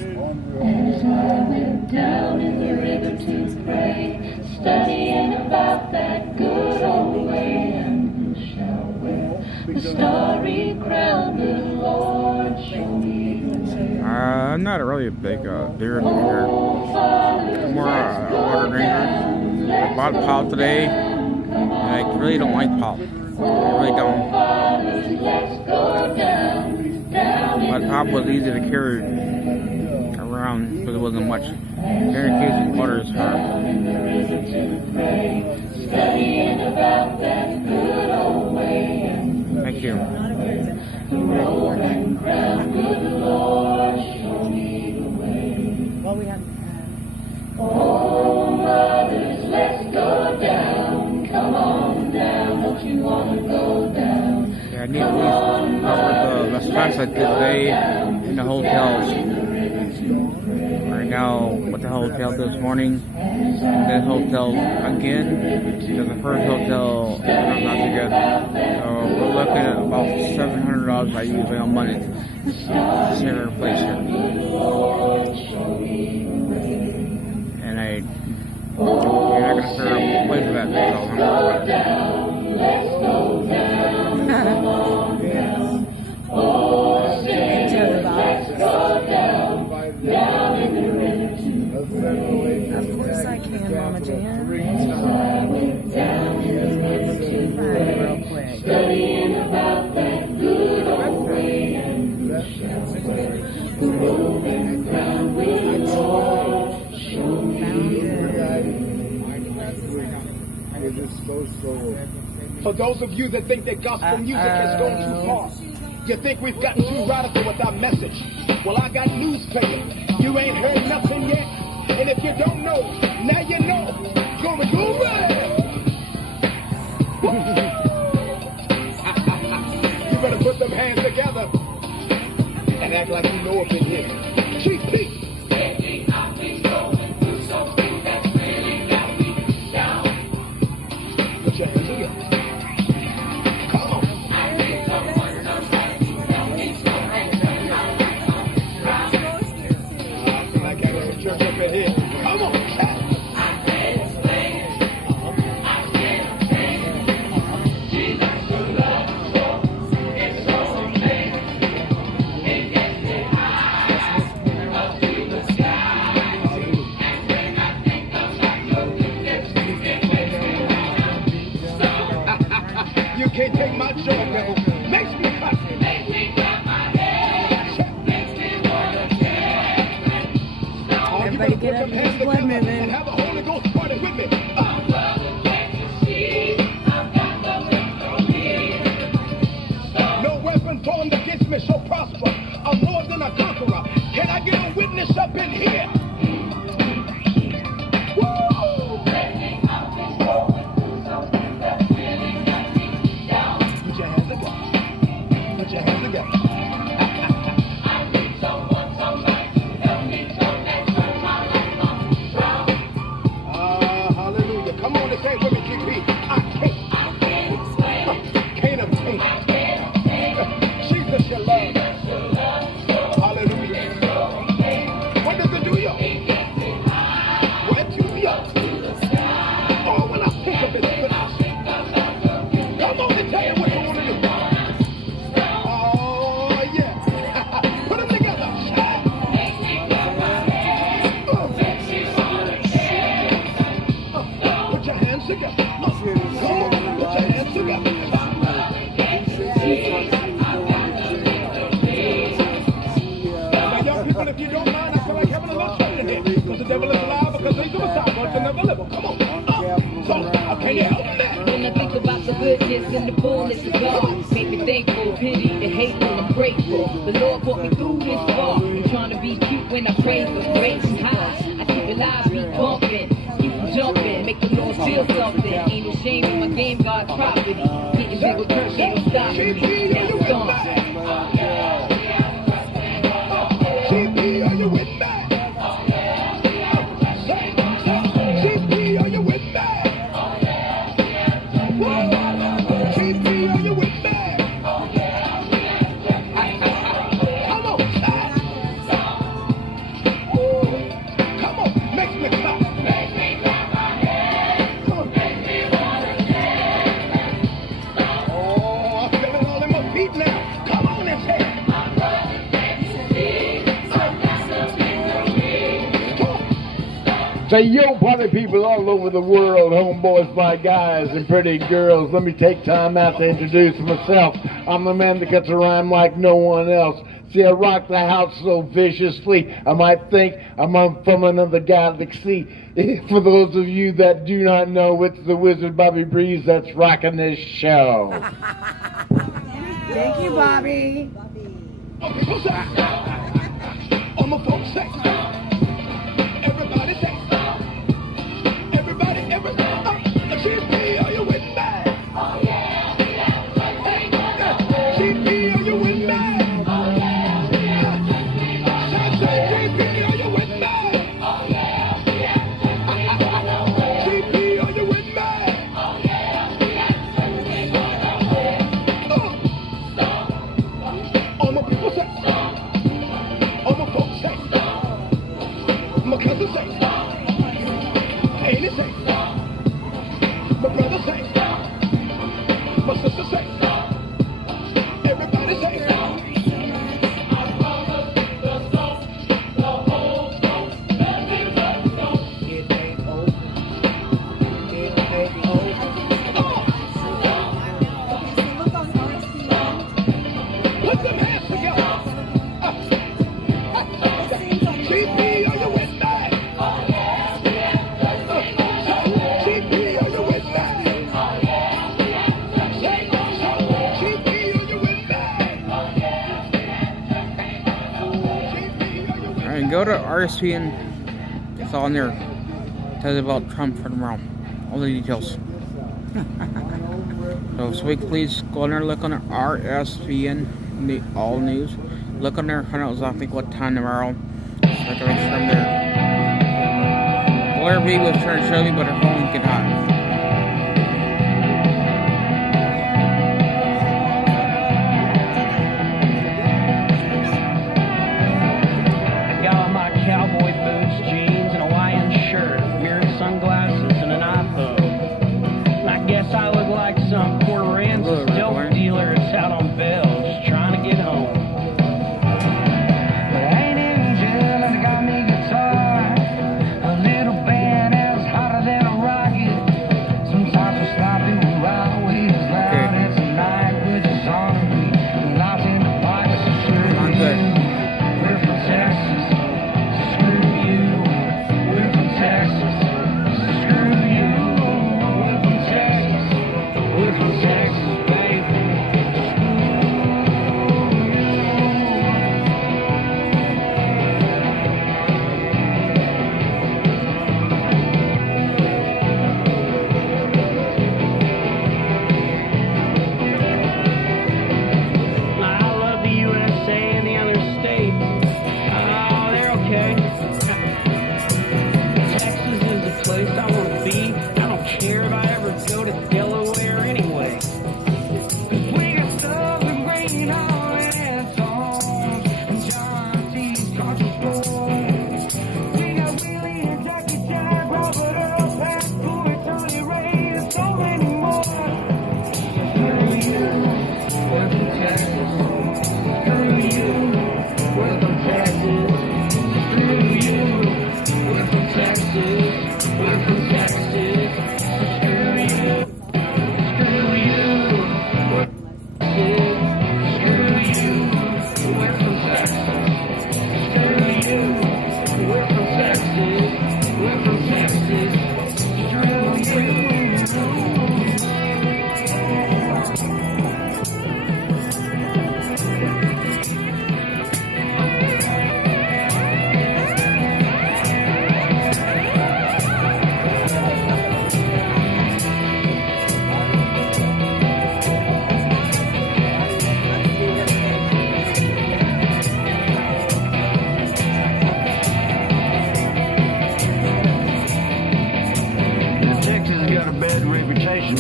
Down in the river to pray, studying about that good old way, and shall wear the starry crown, the Lord show me. I'm not really a big beer drinker. I'm more a water drinker. I bought pop today, and I really don't like pop. I really don't. But pop was easy to carry around because it wasn't much. Carrying a case of water is hard. Thank you. Oh, mothers, let's go down. Come on down. Don't you want to go down? Yeah, I need to cover the spots I did today in the hotels. Right now, with the hotel this morning, that hotel again, because the first hotel was not too good. So we're looking at about $700 I usually on Monday to share a place here. And you're not going to figure out a place for that, so I'm going Of course I can, Mama Jan. Real quick. Studying about that good old way. The rolling crown with Lord show me. For those of you that think that gospel music has gone too far, you think we've gotten too radical with our message. Well, I got news for you. You ain't heard nothing yet. And if you don't know, now you know. Gonna go right. You better put them hands together and act like you know up in here. J6VIGIL. Put your hands together. Come on. I got a church up in here. Come on. You can't take my joy, devil. Makes me happy. Makes me clap my hands. Makes me want to dance. Everybody get up and get blood moving. And have a Holy Ghost party with me. No weapon formed against me shall prosper. I'm more than a conqueror. Can I get a witness up in here? What does it do, y'all? feel like having a little church in here. Because the devil is alive, because he's suicide, but it's never live. Come on. So, can you help me? When I think about the goodness and the fullness of God, make me thankful, pity, and hateful, I'm grateful. The Lord brought me through this far. I'm trying to be cute when I pray for grace and high. I keep it live, be bumping, keep it jumping, make the Lord feel something. Ain't no shame in my game, God's property. Getting big with Kirk, ain't no stopping me. Now it's gone. GP, are you with me? GP, are you with me? GP, are you with me? Come on, come on, makes me clap. Makes me clap my hands. Come on. Makes me wanna dance. Oh, I feel it all in my feet now. Come on and say it. Say, yo, party people all over the world, homeboys, my guys, and pretty girls. Let me take time out to introduce myself. I'm the man that cuts a rhyme like no one else. See, I rock the house so viciously, I might think I'm from another galaxy. For those of you that do not know, it's the Wizard Bobby Breeze that's rocking this show. Thank you, Bobby. Okay, what's that? All my folks say. Everybody say. Everybody. GP, are you with me? Oh, yeah. Hey, GP, are you with me? Oh, yeah. GP, are you with me? Oh, yeah. GP, are you with me? Oh, yeah. All my people say. All my folks say. My cousin say. Ain't it say? My brother say, my sister say, everybody say. It ain't over. It ain't over. Put them hands together. GP, are you with me? GP, are you with me? Alright, go to RSPN. It's all in there. Tells you about Trump for tomorrow. All the details. So we please go on there, look on the RSPN, all news. Look on there, find out exactly what time tomorrow. So I can make sure I'm there. Blair B was trying to show you, but her phone get hot. Cowboy boots, jeans, and a Hawaiian shirt, mirrored sunglasses, and an iPhone. And I guess I look like some Puerto Rican dope dealer that's out on bail, just trying to get home. But I ain't in jail and I got me guitar, a little band as hotter than a rocket.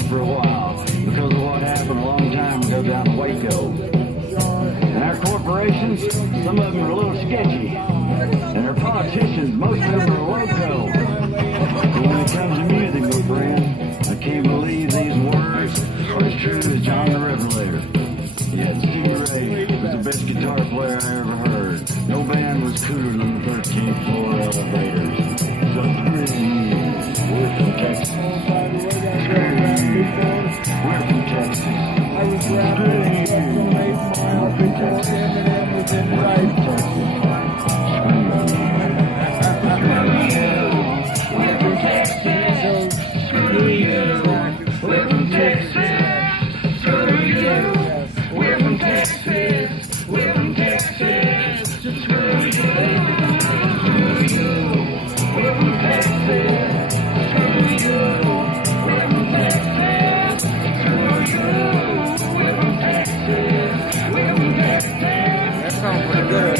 for a while because of what happened a long time ago down in Waco. And our corporations, some of them are a little sketchy. And our politicians, most of them are loco. But when it comes to music, my friend, I can't believe these words are as true as John the Revelator. Yeah, Stevie Ray was the best guitar player I ever heard. No band was cooler than the 13th floor elevators. So scream, we're from Texas. We're from Texas. I was rapping from 8 Mile before Eminem was in life. We're from Texas. Screw you. We're from Texas. Screw you. We're from Texas. We're from Texas. Screw you. Screw you. We're from Texas. Screw you. We're from Texas. Screw you. We're from Texas. We're from Texas. That sounds pretty good.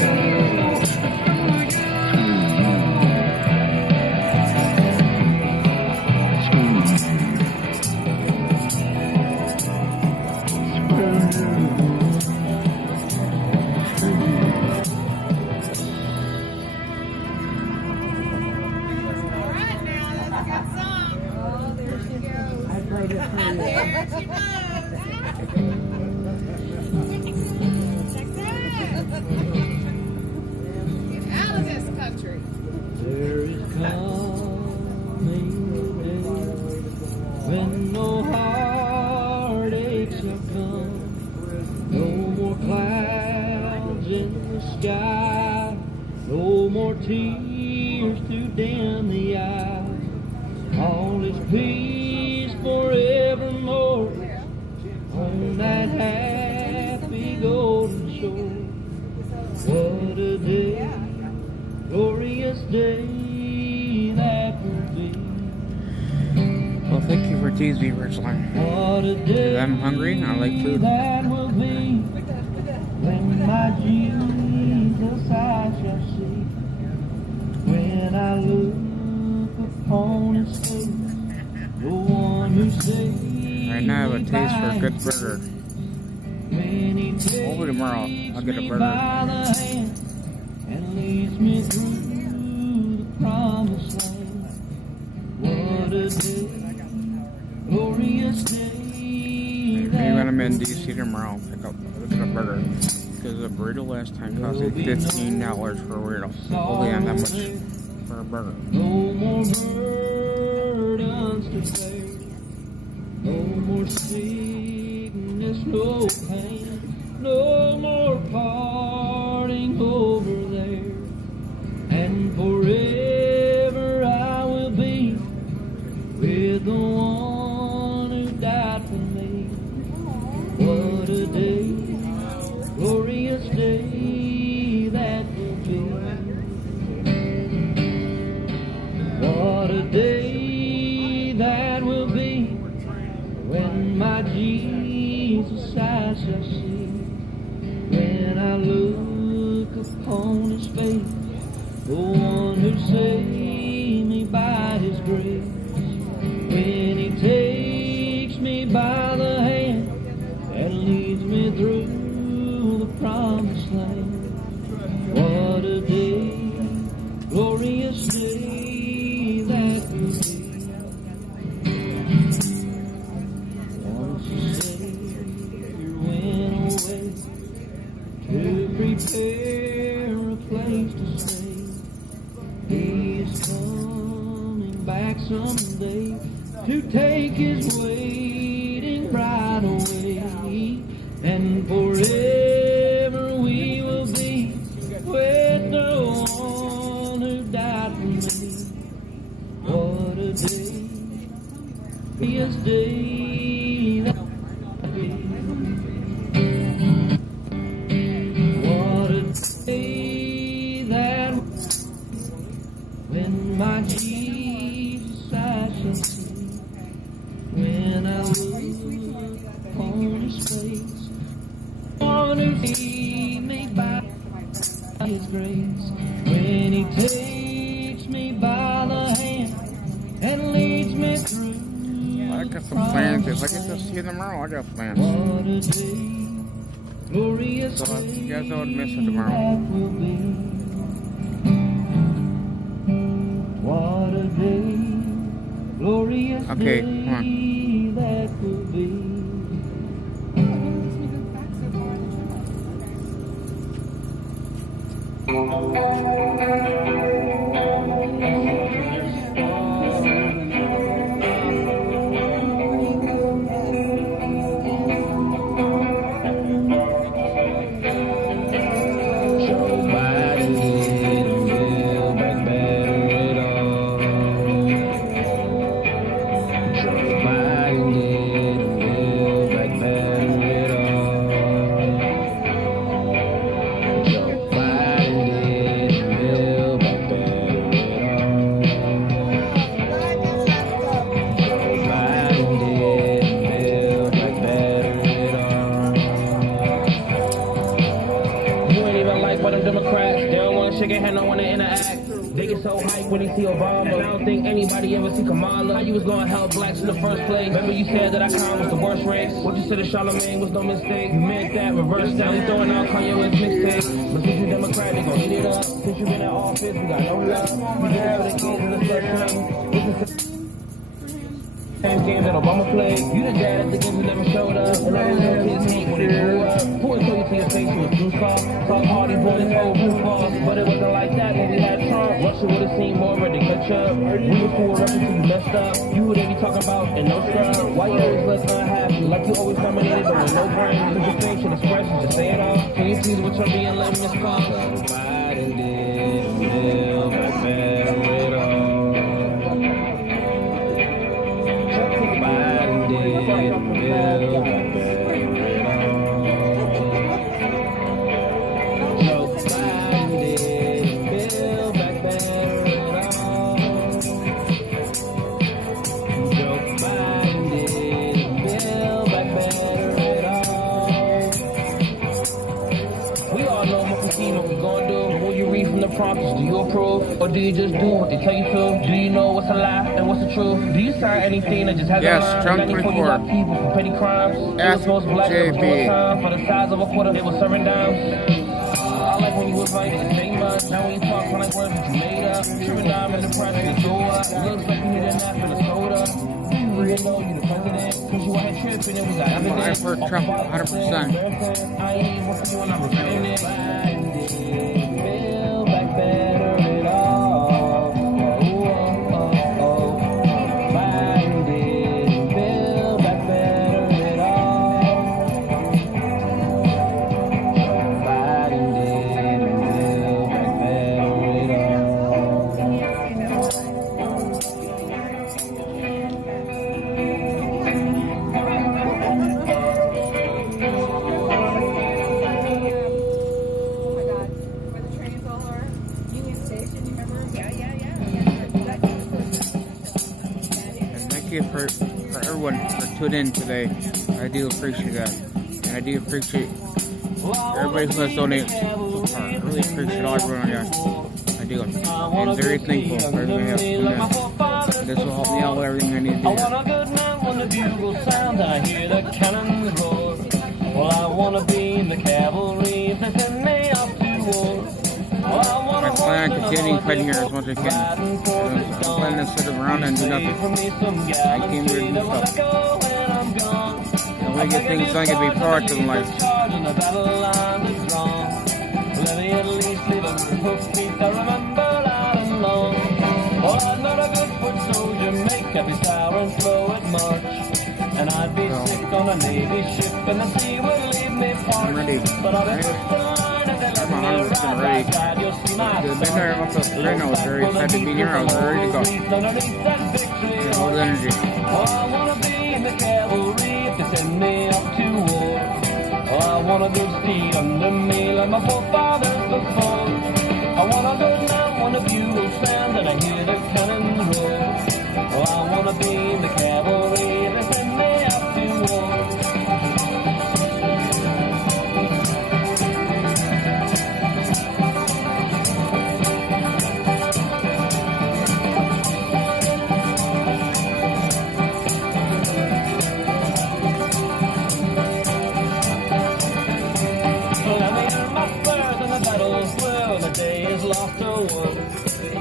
When no heartaches have come, no more clouds in the sky, no more tears to dim the eyes. All is peace forevermore on that happy golden shore. What a day, glorious day that will be. Well, thank you for Tuesday, Richland. Because I'm hungry, I like food. That will be when my Jesus I shall see. When I look upon his face, the one who saved. Right now I have a taste for a good burger. Hopefully tomorrow I'll get a burger. And leads me through the promised land. What a day, glorious day. Maybe when I'm in DC tomorrow, I'll pick up a burger. Because the burrito last time cost me $15 for a burrito. Hopefully I'm that much for a burger. No more burdens to bear. No more sickness, no pain. No more parting over there. And forever I will be with the one who died for me. What a day, glorious day that will be. What a day that will be when my Jesus I shall see. When I look upon his face, the one who saved me by his grace. When he takes me by the hand and leads me through the promised land. What a day, glorious day that will be. Once the Savior went away to prepare a place to stay. He is coming back someday to take his waiting bride away, and forever we will be with the one who died for me. What a day, his day that will be. What a day that when my Jesus I shall see. When I look upon his face, on who see me by his grace. When he takes me by the hand and leads me through. A lot of got some plans. If I get to see you tomorrow, I got plans. So you guys don't miss it tomorrow. What a day, glorious Okay, day come on. that will be. When they see Obama, I don't think anybody ever see Kamala. How you was gonna help blacks in the first place? Remember you said that Icon was the worst race? What you said that Charlamagne was no mistake? You meant that, reverse that. They throwing out Kanye West mixtape. But since you Democrat, they gon' eat it up. Since you been in office, we got no love. We get out of the kids in the slush same game that Obama played. You the dad at the games that never showed up. And all those little kids hate when they grew up. Who would tell you to your face you was too soft? Talk Hardy, boy, this whole roof off. But it wasn't like that when we had Trump. Russia would've seen more ready to catch up. We were cool records you messed up. You who they be talking about and no scrub. Why you always look unhappy? Like you always nominated but with no brain. Cause your facial expression, just say it all. Can you please return me and let me miss call? Biden did, Bill, back better it all. Prompts, do you approve? Or do you just do what they tell you to? Do you know what's a lie and what's the truth? Do you sign anything that just has a line? Trump Any people for petty crimes? It was most black time for the size of a quarter, they were serving dimes. I like when you was right, didn't say much. Now when you talk, sound like words that you made up. Tripping dime in the price of the door. Looks like you need a nap in a soda. Do you really know you the president? Cause you out here tripping and we got evidence. I'm for Trump 100%. I ain't even for you and I'm regretting it. Better it all. Biden did, Bill back better it all. Biden did, Bill back better it For everyone for tuning in today. I do appreciate that. And I do appreciate everybody who has donated so far. I really appreciate all everyone here. I do. I'm very thankful for everything else. This will help me out with everything I need to do. I want a good night when the bugle sounds. I hear the cannons roar. Well, I want to be in the cavalry if they send me off to war. I plan on continuing fighting here as much as I can. I'm planning to sit around and do nothing. I came here to do stuff. The way you get things done, you can be proactive in life. Let me at least leave a hoof feet I remember loud and long. Oh, I'm not a good foot soldier, make every siren slow at march. And I'd be sick on a Navy ship and the sea would leave me parched. But I'll be first in line and then let me ride outside. You'll see my I was very excited to be here. I was ready to go. All the energy. Oh, I want to be in the cavalry if they send me off to war. Oh, I want a good steed under me like my forefathers before. I want a good night when the bugle sounds and I hear the cannons roar. Oh, I want to be in the cavalry if they send me off to war.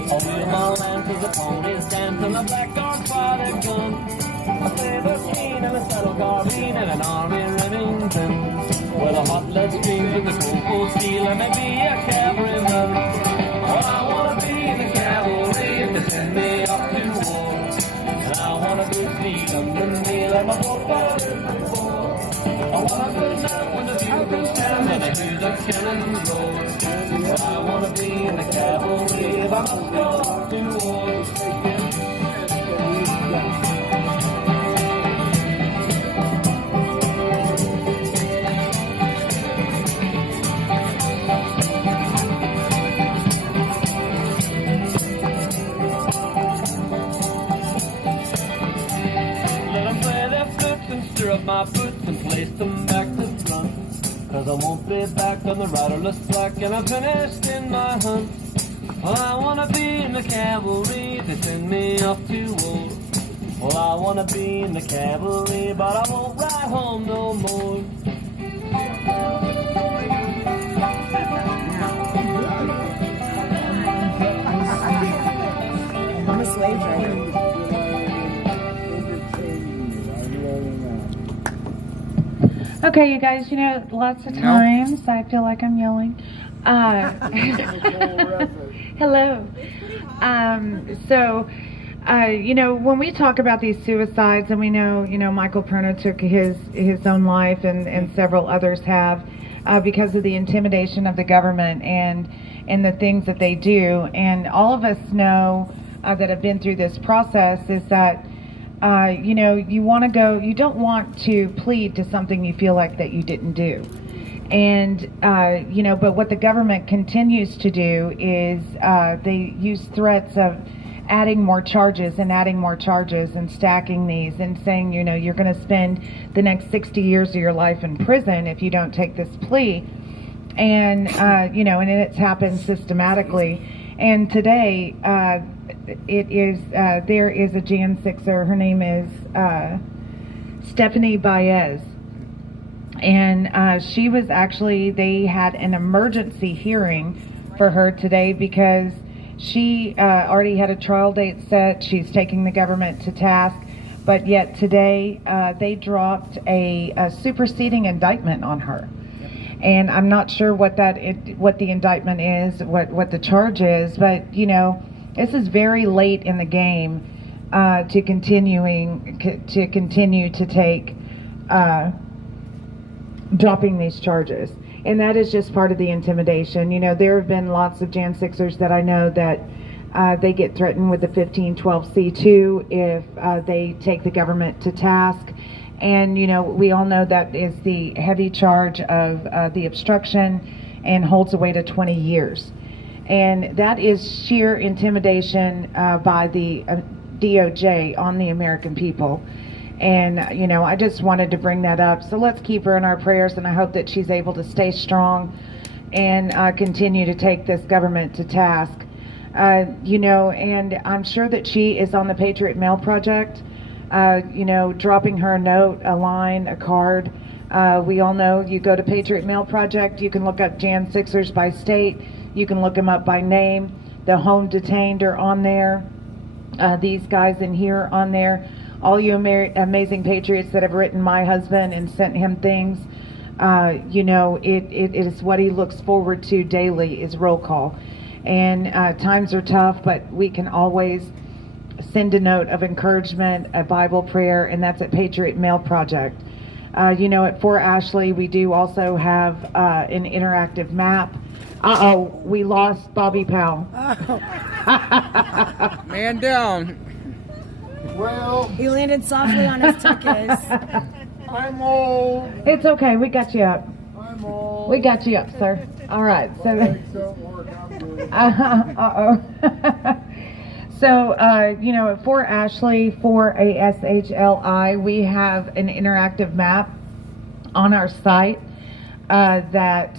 I'll wheel my lamp as the ponies dance and the black guards fire their guns. A saber keen and a saddle carbine and an army Remington. Where the hot blood streams with the cold full steel and maybe a cavalryman. Well, I wanna be in the cavalry if they send me off to war. And I wanna go sleep under me like my forefathers before. I wanna go out when the bugles sound and I hear the cannon roar. But I wanna be in the cavalry if I must go off to war. Up my boots and place them back to front. Cause I won't be back on the riderless black and I'm finished in my hunt. Well, I wanna be in the cavalry, they send me off to war. Well, I wanna be in the cavalry, but I won't ride home no more. I'm a slave driver. Okay, you guys, you know, lots of times I feel like I'm yelling. Hello. You know, when we talk about these suicides, and we know, you know, Michael Perna took his own life, and several others have, because of the intimidation of the government and the things that they do. And all of us know that have been through this process is that you know, you don't want to plead to something you feel like that you didn't do. And, you know, but what the government continues to do is they use threats of adding more charges and stacking these and saying, you know, you're going to spend the next 60 years of your life in prison if you don't take this plea. And, you know, and it's happened systematically. And today, there is a Jan 6er, her name is Stephanie Baez. And she was actually, they had an emergency hearing for her today because she already had a trial date set. She's taking the government to task. But yet today, they dropped a superseding indictment on her. And I'm not sure what the indictment is, what the charge is, but you know, this is very late in the game to continue to take dropping these charges, and that is just part of the intimidation. You know, there have been lots of Jan 6ers that I know that they get threatened with the 1512C2 if they take the government to task. And, you know, we all know that is the heavy charge of the obstruction and holds away to 20 years. And that is sheer intimidation by the DOJ on the American people. And, you know, I just wanted to bring that up. So let's keep her in our prayers, and I hope that she's able to stay strong and continue to take this government to task. You know, and I'm sure that she is on the Patriot Mail Project. You know, dropping her a note, a line, a card. We all know you go to Patriot Mail Project, you can look up Jan 6ers by state, you can look them up by name. The home detained are on there. These guys in here are on there. All you amazing patriots that have written my husband and sent him things, you know, it is what he looks forward to daily is roll call. And times are tough, but we can always send a note of encouragement, a Bible prayer, and that's at Patriot Mail Project. You know, at Fort Ashley, we do also have an interactive map. We lost Bobby Powell. Man down. Well, he landed softly on his tuchus. I'm old. It's okay, we got you up. I'm old. We got you up, sir. All right. So. So, you know, at Fort Ashley, for ASHLI, we have an interactive map on our site that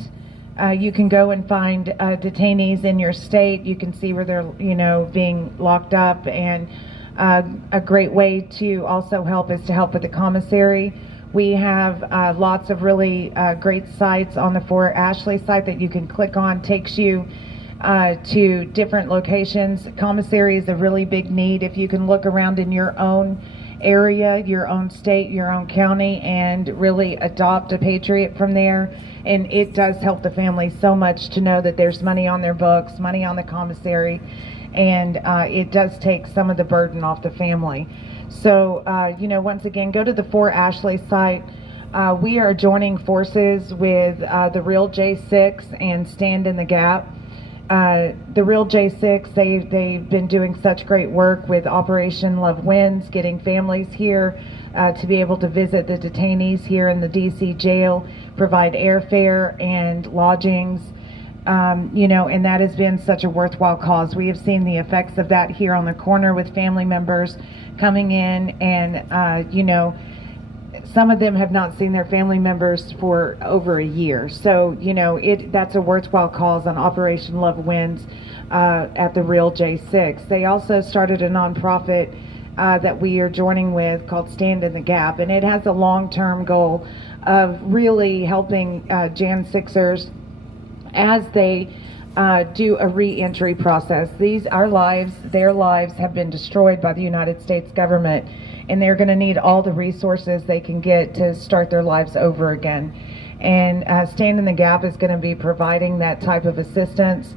you can go and find detainees in your state. You can see where they're, you know, being locked up. And a great way to also help is to help with the commissary. We have lots of really great sites on the Fort Ashley site that you can click on. Takes you to different locations. Commissary is a really big need. If you can look around in your own area, your own state, your own county, and really adopt a patriot from there. And it does help the family so much to know that there's money on their books, money on the commissary, and it does take some of the burden off the family. So, once again, go to the Fort Ashley site. We are joining forces with the Real J6 and Stand in the Gap. The Real J6, they've been doing such great work with Operation Love Wins, getting families here to be able to visit the detainees here in the D.C. jail, provide airfare and lodgings, and that has been such a worthwhile cause. We have seen the effects of that here on the corner with family members coming in, and, some of them have not seen their family members for over a year. So, that's a worthwhile cause on Operation Love Wins at the Real J6. They also started a nonprofit that we are joining with called Stand in the Gap, and it has a long-term goal of really helping Jan 6ers as they do a re-entry process. Their lives have been destroyed by the United States government, and they're going to need all the resources they can get to start their lives over again. And Stand in the Gap is going to be providing that type of assistance,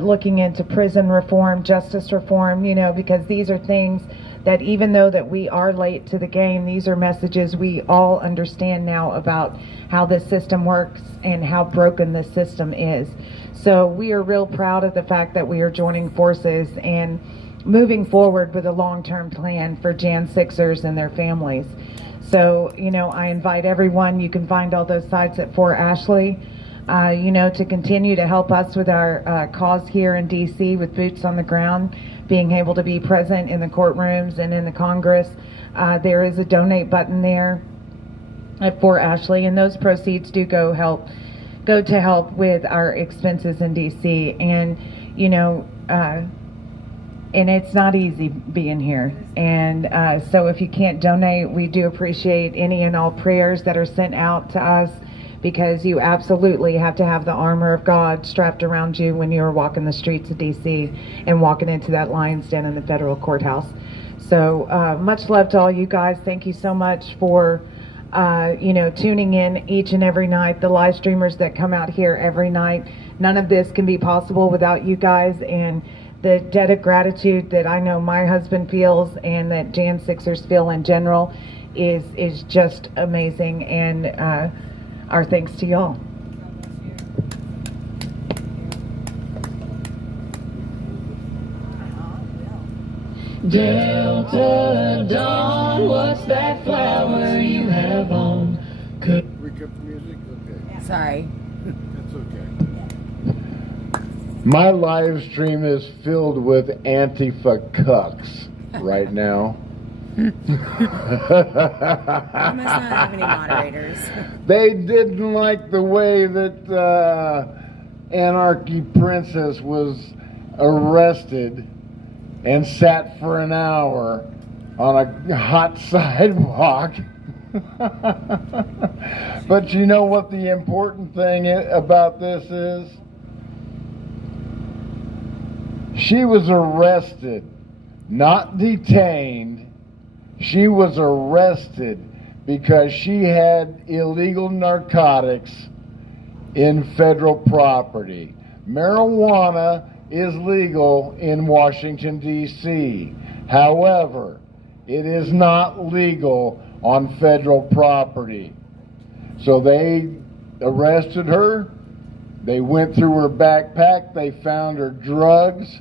looking into prison reform, justice reform, because these are things that even though that we are late to the game, these are messages we all understand now about how this system works and how broken this system is. So we are real proud of the fact that we are joining forces and moving forward with a long-term plan for Jan 6ers and their families. So, I invite everyone, you can find all those sites at Fort Ashley, to continue to help us with our cause here in D.C. with boots on the ground, being able to be present in the courtrooms and in the Congress. There is a donate button there at Fort Ashley, and those proceeds do go to help with our expenses in D.C. And, and it's not easy being here. And so if you can't donate, we do appreciate any and all prayers that are sent out to us, because you absolutely have to have the armor of God strapped around you when you're walking the streets of D.C. and walking into that lion's den in the federal courthouse. So much love to all you guys. Thank you so much for tuning in each and every night, the live streamers that come out here every night. None of this can be possible without you guys, and the debt of gratitude that I know my husband feels and that Jan 6ers feel in general is just amazing, and our thanks to y'all. Delta Dawn, what's that flower you have on? We kept the music? Okay. Sorry. That's okay. My live stream is filled with Antifa cucks right now. I must not have any moderators. They didn't like the way that Anarchy Princess was arrested and sat for an hour on a hot sidewalk. But you know what the important thing about this is? She was arrested, not detained. She was arrested because she had illegal narcotics in federal property. Marijuana is legal in Washington, D.C. However, it is not legal on federal property. So they arrested her. They went through her backpack. They found her drugs.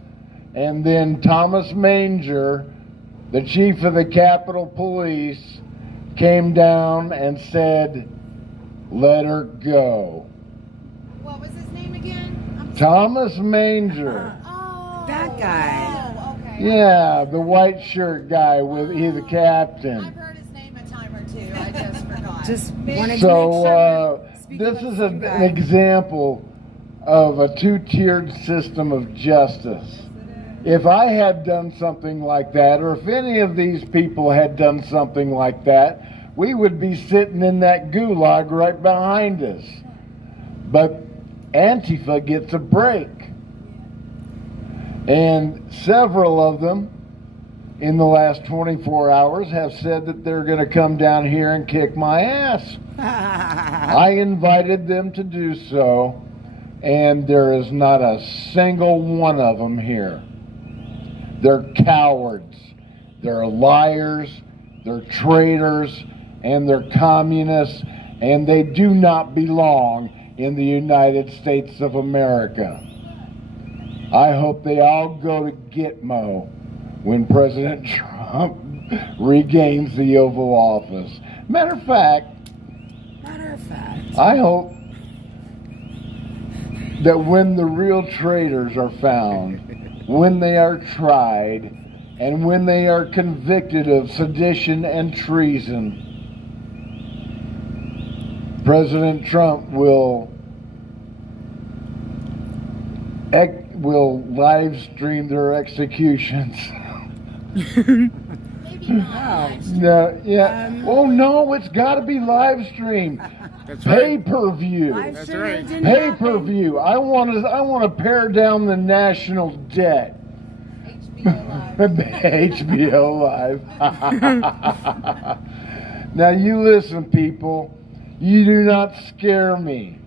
And then Thomas Manger, the chief of the Capitol Police, came down and said, let her go. What was his name again? Thomas Manger. That guy. Oh, okay. Yeah, the white shirt guy, he's the captain. I've heard his name a time or two. I just forgot. Just wanted So to make sure. this is an example of a two-tiered system of justice. If I had done something like that, or if any of these people had done something like that, we would be sitting in that gulag right behind us. But Antifa gets a break. And several of them in the last 24 hours have said that they're going to come down here and kick my ass. I invited them to do so, and there is not a single one of them here. They're cowards, they're liars, they're traitors, and they're communists, and they do not belong in the United States of America. I hope they all go to Gitmo when President Trump regains the Oval Office. Matter of fact, I hope that when the real traitors are found, when they are tried, and when they are convicted of sedition and treason, President Trump will live stream their executions. No, yeah. Oh no, it's got to be live streamed. That's right. Pay-per-view. That's right. Pay-per-view. I want to pare down the national debt. HBO Live. Now you listen, people. You do not scare me.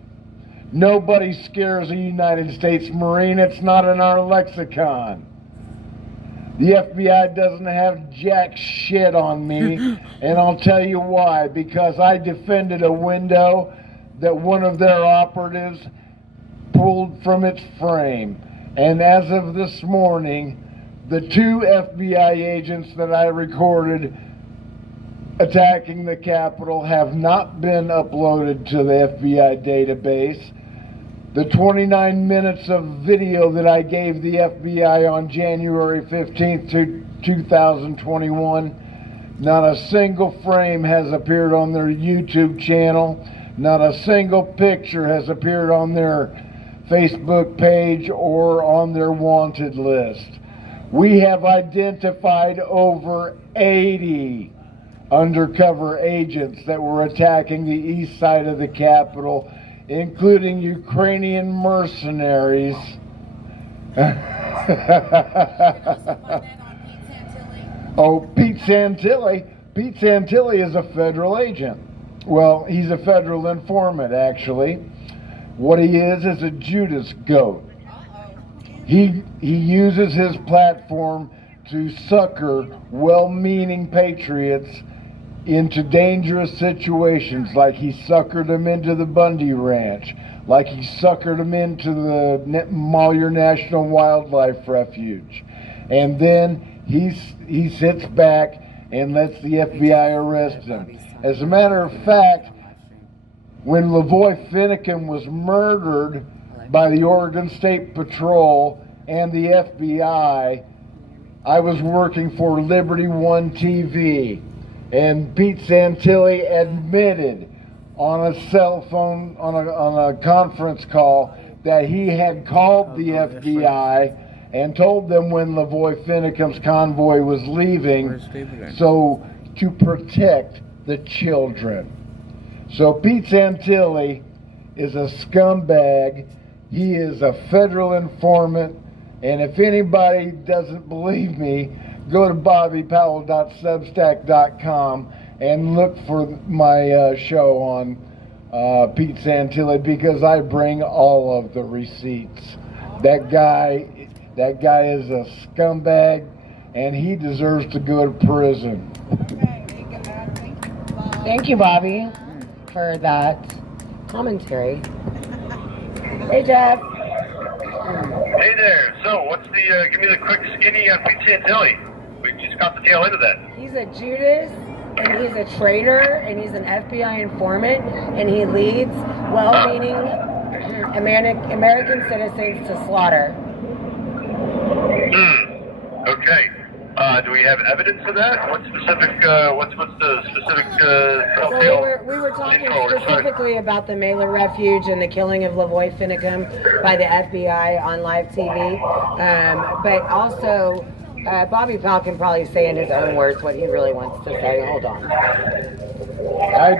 Nobody scares a United States Marine. It's not in our lexicon. The FBI doesn't have jack shit on me, and I'll tell you why. Because I defended a window that one of their operatives pulled from its frame. And as of this morning, the 2 FBI agents that I recorded attacking the Capitol have not been uploaded to the FBI database. The 29 minutes of video that I gave the FBI on January 15th, 2021, not a single frame has appeared on their YouTube channel. Not a single picture has appeared on their Facebook page or on their wanted list. We have identified over 80 undercover agents that were attacking the east side of the Capitol, including Ukrainian mercenaries. Oh, Pete Santilli. Pete Santilli is a federal agent. Well, he's a federal informant, actually. What he is a Judas goat. He uses his platform to sucker well-meaning patriots into dangerous situations, like he suckered them into the Bundy Ranch, like he suckered them into the Moyer National Wildlife Refuge. And then he sits back and lets the FBI arrest him. As a matter of fact, when Lavoy Finicum was murdered by the Oregon State Patrol and the FBI, I was working for Liberty One TV, and Pete Santilli admitted on a cell phone, on a conference call, that he had called the FBI and told them when Lavoy Finicum's convoy was leaving, so to protect the children. So Pete Santilli is a scumbag. He is a federal informant. And if anybody doesn't believe me, go to bobbypowell.substack.com and look for my show on Pete Santilli, because I bring all of the receipts. That guy is a scumbag, and he deserves to go to prison. Thank you, Bobby, for that commentary. Hey, Jeff. Hey there. So, what's the, give me the quick skinny on Pete Santilli. We just got the tail end of that. He's a Judas, and he's a traitor, and he's an FBI informant, and he leads well-meaning American citizens to slaughter. Okay. Do we have evidence of that? What specific, what's the specific, we were talking specifically about the Mailer Refuge and the killing of Lavoy Finicum by the FBI on live TV. But also, Bobby Powell can probably say in his own words what he really wants to say. Hold on. I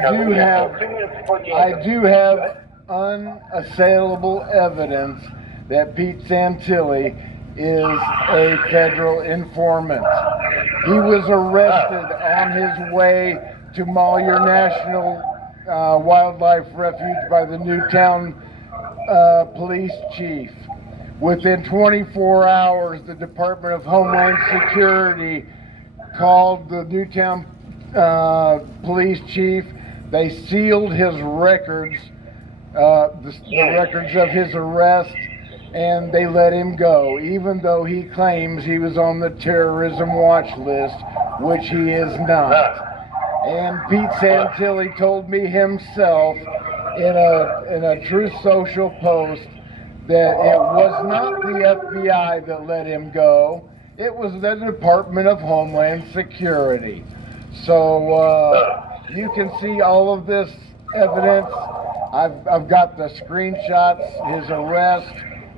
do have unassailable evidence that Pete Santilli is a federal informant. He was arrested on his way to Malheur National Wildlife Refuge by the Newtown police chief. Within 24 hours, the Department of Homeland Security called the Newtown police chief. They sealed his records, the records of his arrest, and they let him go, even though he claims he was on the terrorism watch list, which he is not. And Pete Santilli told me himself in a Truth Social post that it was not the FBI that let him go. It was the Department of Homeland Security. So you can see all of this evidence. I've got the screenshots, his arrest,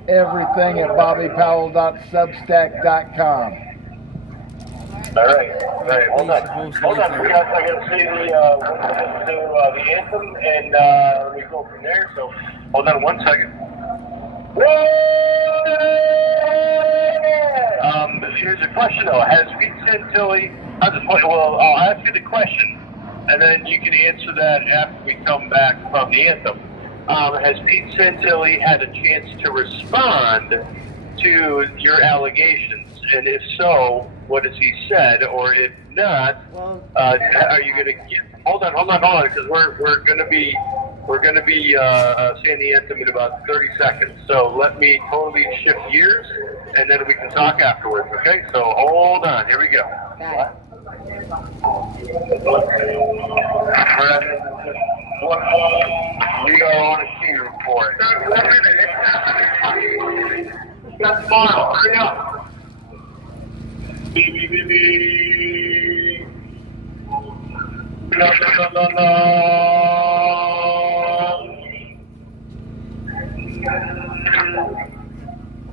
everything at bobbypowell.substack.com. All right. Hold on. I gotta see the anthem, and we go from there. So hold on 1 second. Here's a question though. Has Pete Santilli? I'll ask you the question, and then you can answer that after we come back from the anthem. Has Pete Santilli had a chance to respond to your allegations? And if so, what has he said? Or if not, are you going to hold on, because we're going to be saying the anthem in about 30 seconds. So let me totally shift gears, and then we can talk afterwards. Okay? So hold on. Here we go. We are on a key report. That's tomorrow. Hurry up. Beep, beep, beep, beep. No.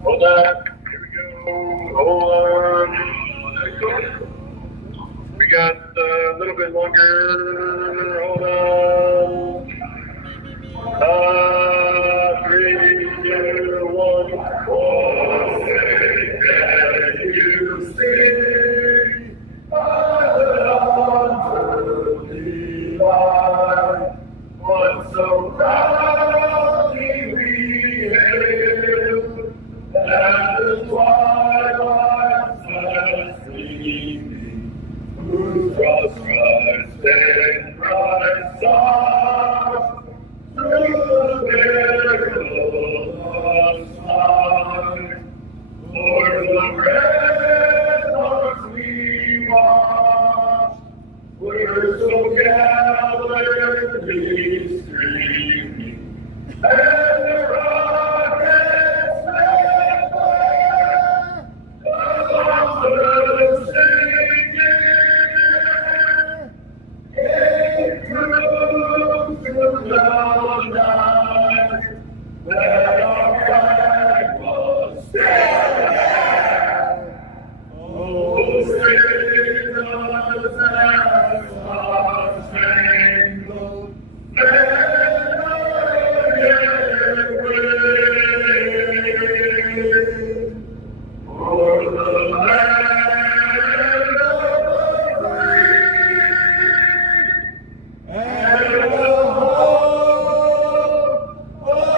Hold on. Here we go. Hold on. We got a little bit longer. Hold on. 3, 2, 1. Oh, can you see? I will once so proudly we hailed, and the twilight has sleeping, whose cross Christ and Christ saw, through the miracle of time, for the red hearts we watched, were so gallantly streaming, and the rockets led fire, the bombers singing, came through the night, that our flag was still. Oh, sing us as our spangled banner yet waved, for the land of the free and the hope of our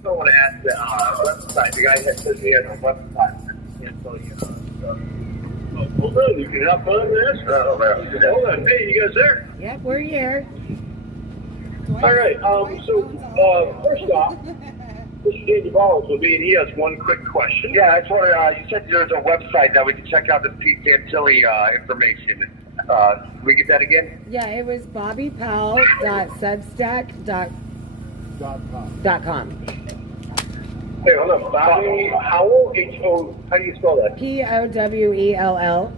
I want to ask the website. The guy that says he has a website. Can't tell you. Hold on, you can hop on this. Hold on. Hey, you guys there? Yep, we're here. All right. First off, Mr. Danny Balls will be, and he has one quick question. Yeah, I just want to. You said there's a website that we can check out the Pete Santilli information. Can we get that again? Yeah, it was bobbypowell.substack.com. Hey, hold on. Bobby Howell, H-O, how do you spell that? P-O-W-E-L-L.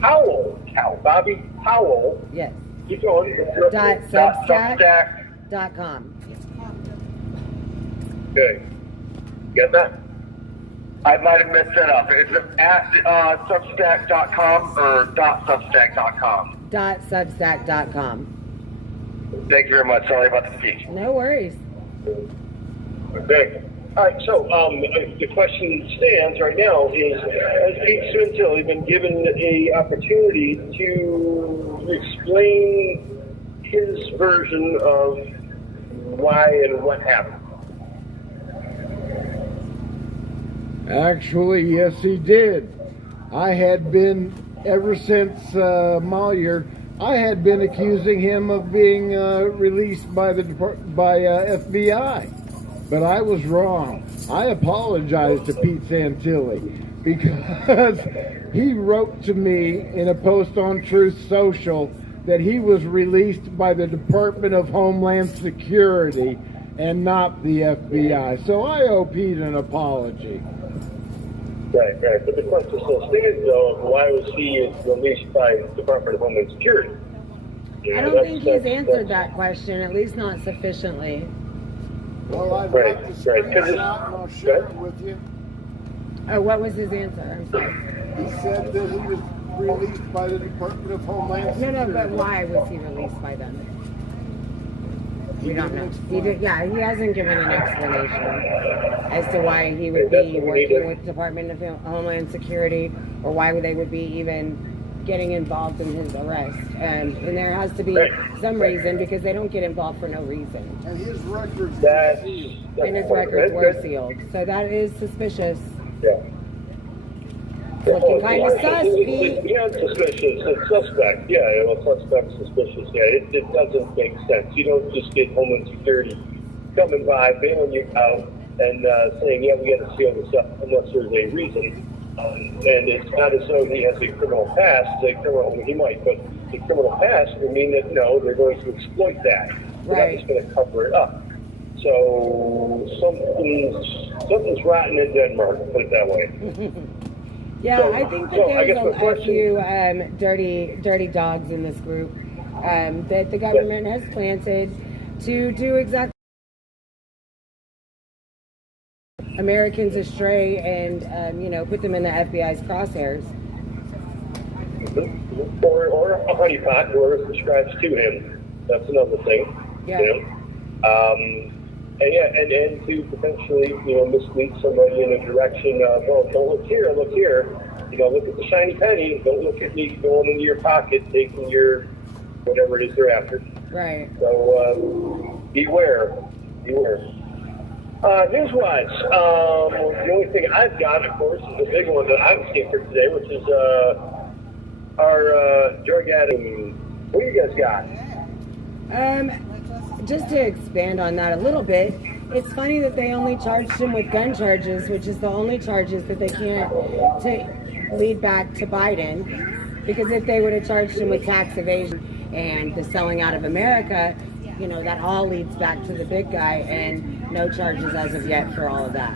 Howell. Bobby Howell. Yes. Keep going. Substack. Okay. Get that? I might have messed that up. It's at substack.com or .substack.com. .substack.com. Thank you very much. Sorry about the speech. No worries. Okay. All right, so the question stands right now is, has Pete Santilli been given an opportunity to explain his version of why and what happened? Actually, yes, he did. I had been, ever since Mallier, I had been accusing him of being released by the FBI. But I was wrong. I apologize to Pete Santilli because he wrote to me in a post on Truth Social that he was released by the Department of Homeland Security and not the FBI. So I owe Pete an apology. Right. But the question still stands, though, why was he released by the Department of Homeland Security? I don't think he's answered that question, at least not sufficiently. Well, I've got the screenshot and I'll share it with you. Oh, what was his answer? I'm sorry. He said that he was released by the Department of Homeland Security. No, but why was he released by them? We don't know. He hasn't given an explanation as to why he would be working with the Department of Homeland Security or why they would be even getting involved in his arrest. And there has to be some reason because they don't get involved for no reason. And his records were sealed. So that is suspicious. Yeah. Looking kind of sus, Pete. Yeah, it's suspicious. It's suspect. Yeah, well, suspect, suspicious. Yeah, it doesn't make sense. You don't just get Homeland Security coming by, bailing you out, and saying, yeah, we got to seal this up unless there's a reason. And it's not as though he has a criminal past. He might, but a criminal past would mean that, no, they're going to exploit that. They're not just going to cover it up. So something's rotten in Denmark, put it that way. Yeah, so, I think that there's a few dirty dogs in this group that the government has planted to do exactly Americans astray and put them in the FBI's crosshairs. Or a honeypot, whoever subscribes to him. That's another thing. Yeah. And to potentially, mislead somebody in a direction of, oh, don't look here. Look at the shiny penny. Don't look at me going into your pocket, taking your whatever it is they're after. Right. So beware. News-wise, the only thing I've got, of course, is the big one that I'm seeing for today, which is our drug addict. What do you guys got? Just to expand on that a little bit, it's funny that they only charged him with gun charges, which is the only charges that they can't lead back to Biden, because if they would have charged him with tax evasion and the selling out of America, that all leads back to the big guy, and no charges as of yet for all of that.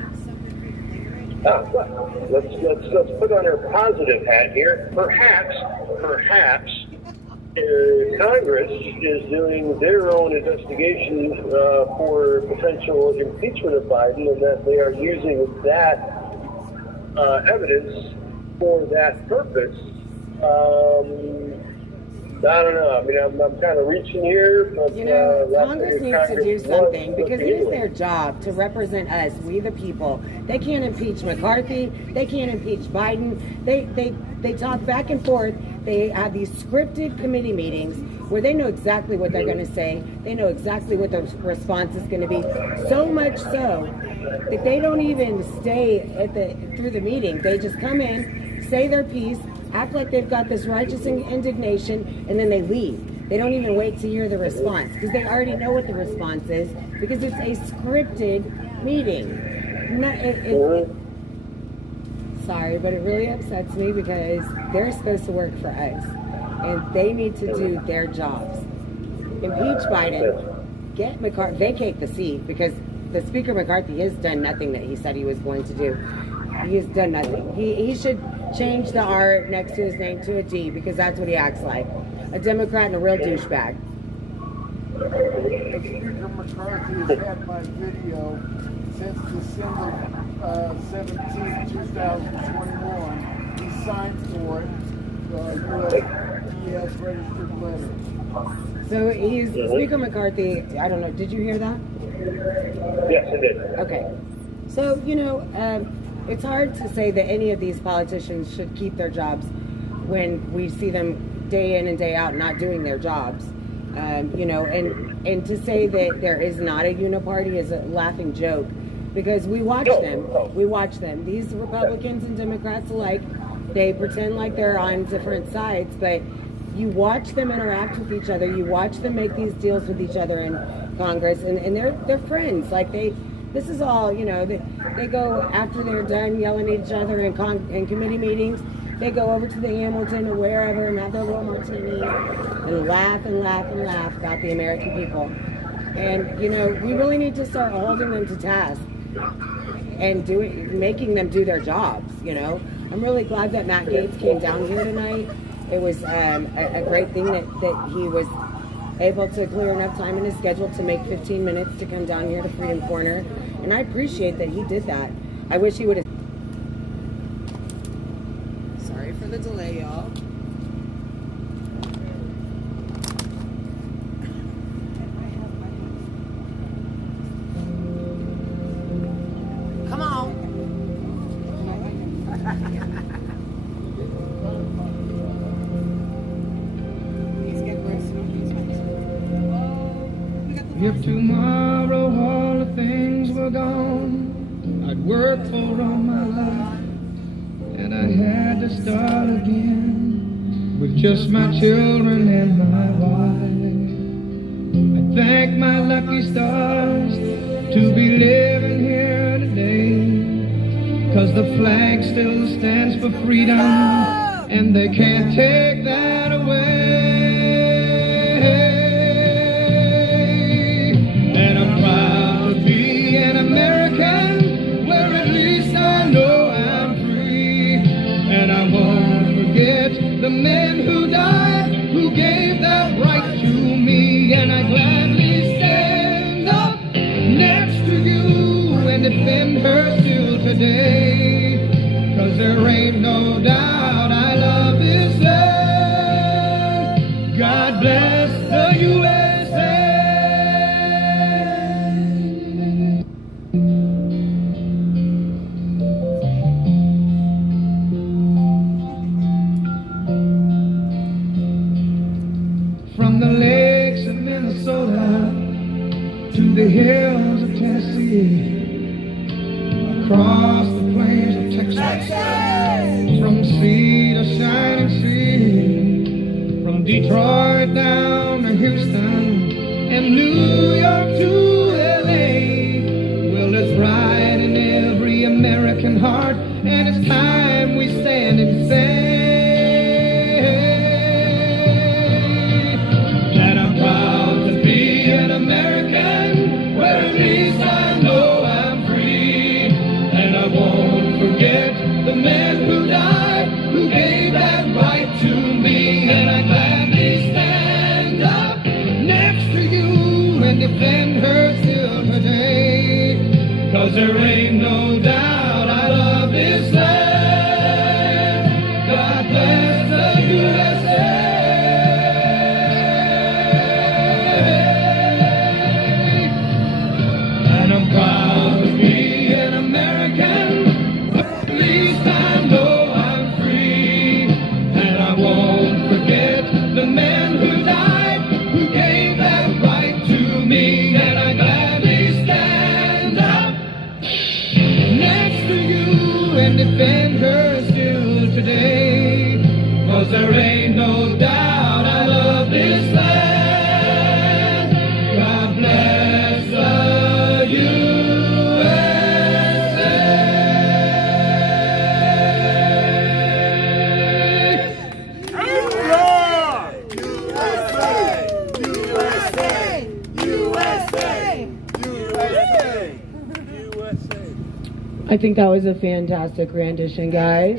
Let's put on our positive hat here. Perhaps Congress is doing their own investigation for potential impeachment of Biden, and that they are using that evidence for that purpose. I don't know. I mean, I'm kind of reaching here, but Congress needs to do something because it is their job to represent us, we the people. They can't impeach McCarthy. They can't impeach Biden. They talk back and forth. They have these scripted committee meetings where they know exactly what they're going to say. They know exactly what the response is going to be. So much so that they don't even stay through the meeting. They just come in, say their piece, act like they've got this righteous indignation, and then they leave. They don't even wait to hear the response because they already know what the response is because it's a scripted meeting. Sorry, but it really upsets me because they're supposed to work for us and they need to do their jobs. Impeach Biden, get McCarthy, vacate the seat because the Speaker McCarthy has done nothing that he said he was going to do. He has done nothing. He should change the R next to his name to a D because that's what he acts like. A Democrat and a real douchebag. Speaker McCarthy has had my video since December 17, 2021. He signed for it. U.S. registered letter. So he's Speaker McCarthy. I don't know. Did you hear that? Yes, I did. Okay. So, it's hard to say that any of these politicians should keep their jobs when we see them day in and day out not doing their jobs. And to say that there is not a uniparty is a laughing joke, because we watch them. We watch them. These Republicans and Democrats alike, they pretend like they're on different sides, but you watch them interact with each other. You watch them make these deals with each other in Congress, and they're friends. Like this is all, they go after they're done yelling at each other in committee meetings. They go over to the Hamilton or wherever and have their little martinis and laugh and laugh and laugh about the American people. And, we really need to start holding them to task and making them do their jobs, I'm really glad that Matt Gaetz came down here tonight. It was a great thing that he was able to clear enough time in his schedule to make 15 minutes to come down here to Freedom Corner. And I appreciate that he did that. I wish he would have. Sorry for the delay, y'all. Come on. If tomorrow all the things were gone I'd worked for all my life, and I had to start again with just my children and my wife. I thank my lucky stars to be living here today, 'cause the flag still stands for freedom, and they can't take that away. And I'm proud to be an American, where at least I know I'm free. And I won't forget the men who died, who gave that right to me. And I gladly stand up next to you and defend her still today, 'cause there ain't no doubt I love this land. God bless the U.S.A. From the lakes of Minnesota to the hills of Tennessee, across the plains of Texas, from sea to shining sea, from Detroit down to Houston and New York to LA. Well, it's right in every American heart, and it's time we stand and say that I'm proud to be an American, where at least I know I'm free. And I won't forget the men who died, who gave that right to me. And I gladly stand up next to you and defend her still today, 'cause there ain't no doubt I love this land. God bless the U.S.A. And I'm proud to be an American, at least I know I'm free. And I won't forget the men who died, who gave that right to me. And I gladly stand up next to you and defend her still today, 'cause there ain't no doubt I love this land. God bless the U.S.A. I think that was a fantastic rendition, guys.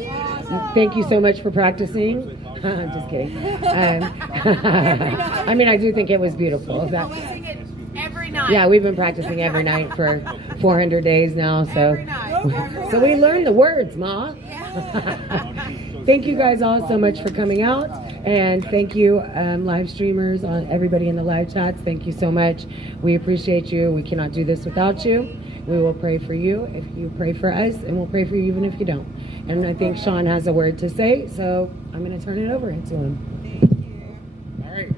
Thank you so much for practicing. I'm just kidding. I mean, I do think it was beautiful. We sing it every night. Yeah, we've been practicing every night for 400 days now, so we learned the words, Ma. Thank you guys all so much for coming out, and thank you live streamers, on everybody in the live chats. Thank you so much. We appreciate you. We cannot do this without you. We will pray for you if you pray for us, and we'll pray for you even if you don't. And I think Sean has a word to say, so I'm going to turn it over to him. All right.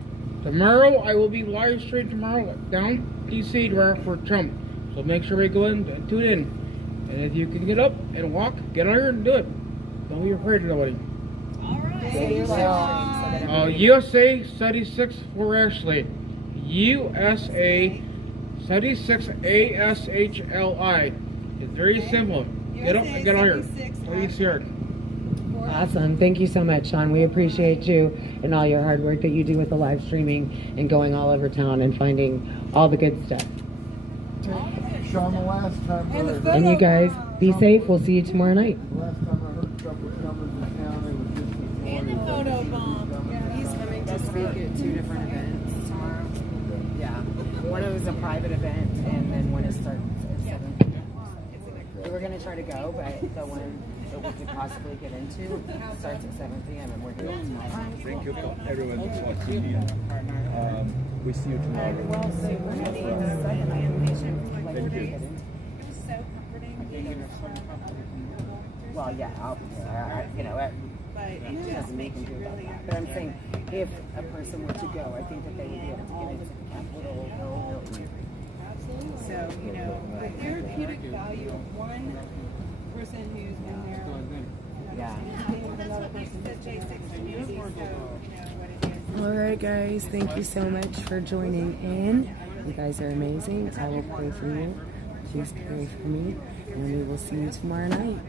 Tomorrow, I will be live streaming tomorrow down DC for Trump. So make sure we go in and tune in. And if you can get up and walk, get on here and do it. Don't be afraid of nobody. All right. U.S.A. 76 for Ashley. U.S.A. 76 ASHLI. It's very simple. Get up and get on here. Please here. Awesome. Thank you so much, Sean. We appreciate you and all your hard work that you do with the live streaming and going all over town and finding all the good stuff. Sean, the last time And you guys, be safe. We'll see you tomorrow night. last time I heard stuff was coming to town, it was just And the photo bomb. He's coming to speak at 2 different events tomorrow. Yeah. One is a private event, and then one is starts at 7 p.m. We were going to try to go, but the one that we could possibly get into starts at 7 p.m. and we're doing tomorrow. Thank you for everyone who's watching me. We see you tomorrow. Well, so we're going to be the second invitation. Thank you. It was so comforting. Well, yeah, I'll be there. But it It just doesn't make makes me you do really that. But I'm saying, if a person were to go, I think that they would be able to get into the Capitol Hill. Absolutely. So, the therapeutic value of one person who's in there. Yeah. Another person the J6 community, so what it is. All right, guys. Thank you so much for joining in. You guys are amazing. I will pray for you. Please pray for me. And we will see you tomorrow night.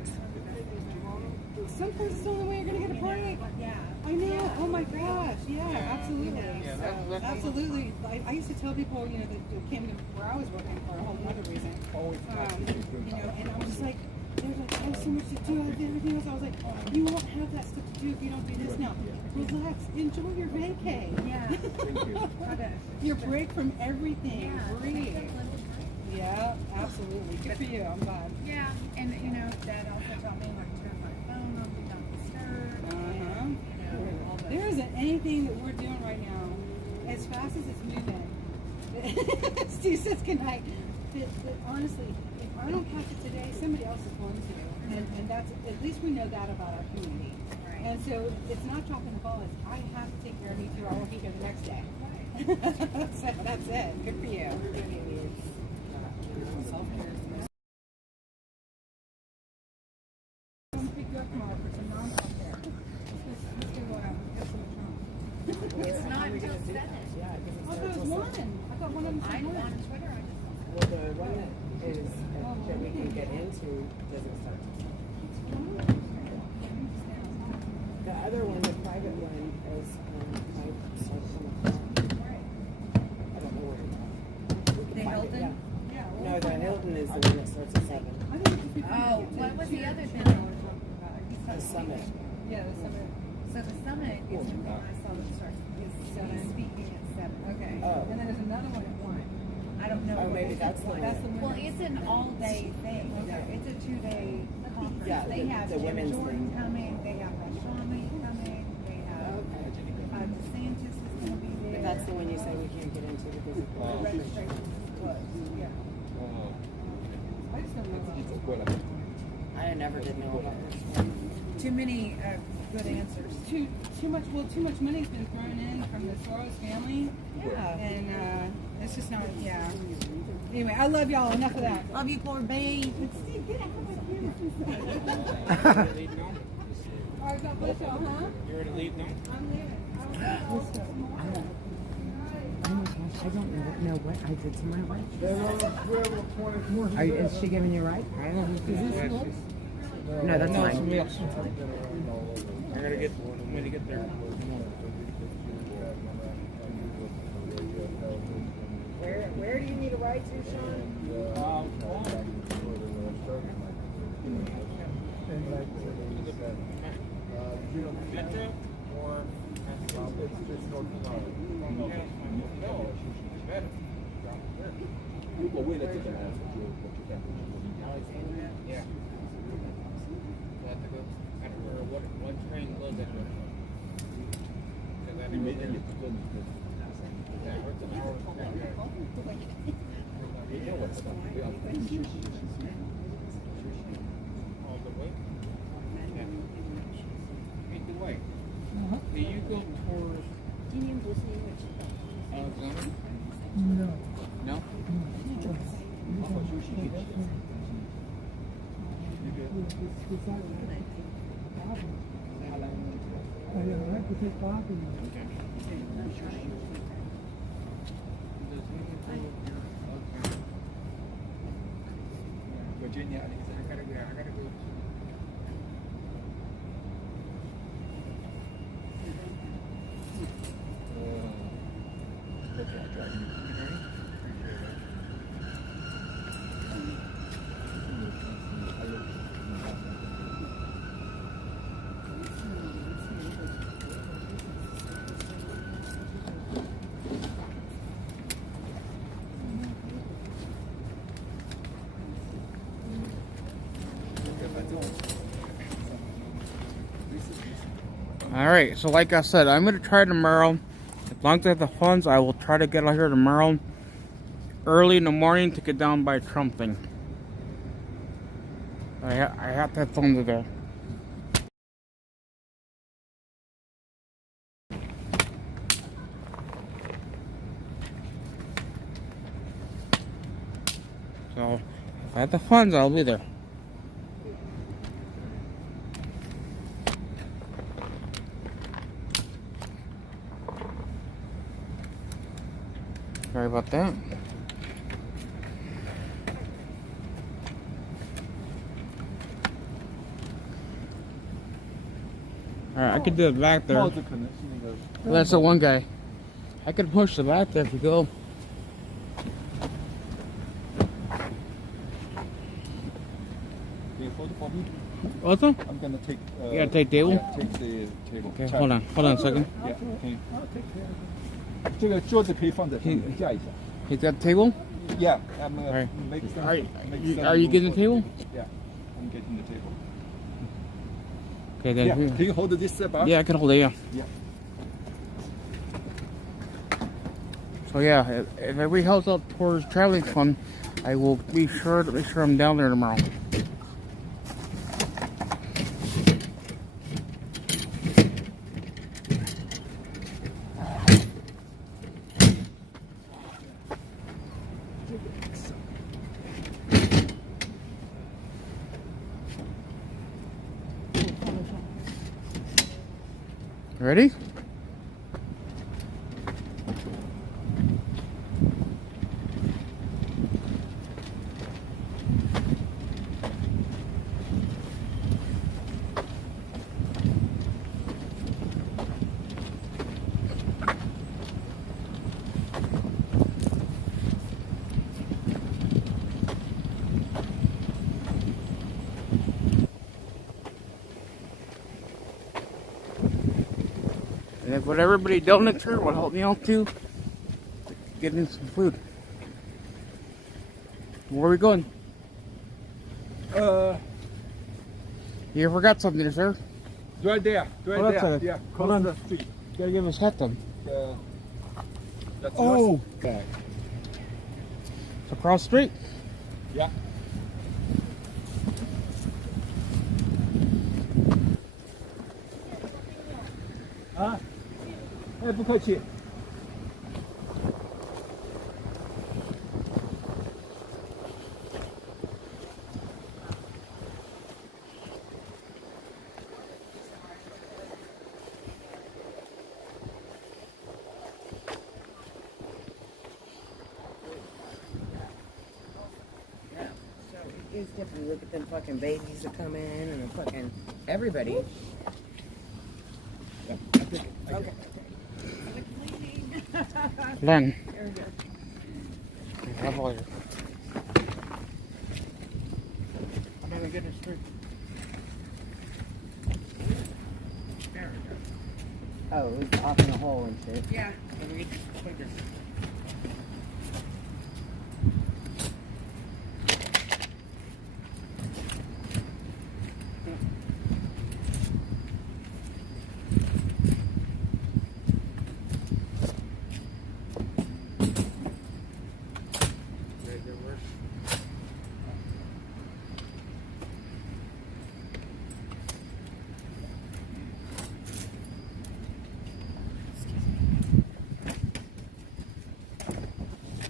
Some places the only way you're going to get a break. Yeah. I know. Oh my gosh. Yeah, absolutely. So, absolutely. I used to tell people, that came to where I was working for a whole other reason. And I was just like, there's like, oh, so much to do. I did everything else. I was like, you won't have that stuff to do if you don't do this now. Relax. Enjoy your vacay. Yeah. Your break from everything. Breathe. Yeah, absolutely. Good for you. I'm glad. Yeah, and Dad also taught me not to turn my phone on, do not disturb. There isn't anything that we're doing right now, as fast as it's moving. Steve says goodnight. But honestly, if I don't catch it today, somebody else is going to. And that's, at least we know that about our community. And so it's not dropping the ball. It's, I have to take care of me too. I will be here the next day. So that's it. Good for you. It's not until 7. I thought it was 1. I thought one of them said 1. On Twitter, I just Well, the one that is that we can get into doesn't start. The other one, the private one, is might start from I don't know where it is. The Hilton? No, the Hilton is the one that starts at 7. Oh, what was the other thing? The Summit. Yeah, the Summit. So the Summit is the one I saw that starts, is speaking at 7. Okay. Oh. And then there's another one at 1. I don't know. Oh, maybe that's the one. That's the one. Well, it's an all-day thing. It's a 2-day conference. Yeah, They have the Jim women's Jordan thing. coming. They have Rashami coming. They have DeSantis is going to be there. But that's the one you say we can't get into because of The registration is closed. Yeah. I just don't know about it. I never did know about this. Too many good answers. Too much. Well, too much money's been thrown in from the Soros family. Yeah. And it's just not. Yeah. Anyway, I love y'all. Enough of that. Love you, poor babe. Steve, get out of my camera. All right, God bless y'all, huh? You're ready to leave now? I'm leaving. Oh my gosh, I don't know what I did to my wife. Is she giving you a ride? I don't know. Is this yours? No, that's mine. Somebody else. I gotta get when to get there. Where do you need a ride to, Sean? Metro or Yeah. We'll have to go. I don't remember what one train goes that way. Because I didn't go there. Yeah, what's an hour? All the way? Yeah. Hey, Dwight. Do you go towards Alexander? No. No? I have to take coffee. Virginia, I gotta go. Alright, so like I said, I'm going to try tomorrow. As long as I have the funds, I will try to get out here tomorrow early in the morning to get down by Trump thing. I have to have funds today. So, if I have the funds, I'll be there. Sorry about that. Alright, I could do it back there. Well, that's the one guy. I could push the back there if you go. What's that? I'm gonna take. You gotta take table? Yeah, take the table. Okay, hold on a second. Yeah, okay. 这个桌子可以放在上面架一下。 He's got the table? Yeah, I'm Alright. make some. Are you getting the table? Yeah, I'm getting the table. Okay, then. Yeah, can you hold this bar? Yeah, I can hold it, yeah. Yeah. So yeah, if everybody helps out towards traveling fund, I will be sure to make sure I'm down there tomorrow. Ready? And if what everybody donates here will help me out too, getting some food. Where are we going? You forgot something, sir? Right there. Right there. Yeah, Hold on. the street. You gotta give us hat then. That's Oh! yours? Okay. It's across the street. Yeah. Ah, 哎，不客气。It's different. Look at them fucking babies that come in and the fucking everybody. Okay. Len. There we go. Have all your. I'm gonna get it straight. There we go. Oh, it was off in a hole and shit. Yeah. Let me get this quicker.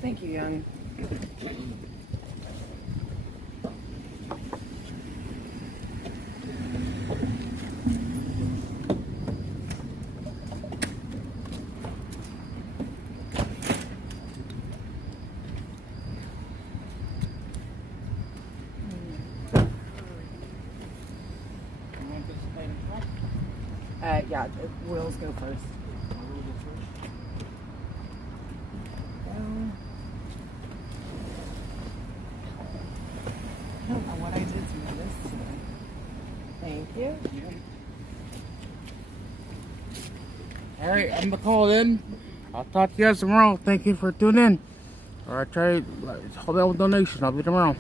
Thank you, Young. Yeah, Will's go first. I don't know what I did to this today. Thank you. All right, I'm gonna call it in. I'll talk to you guys tomorrow. Thank you for tuning in. All right, try to hold out with donations. I'll be tomorrow.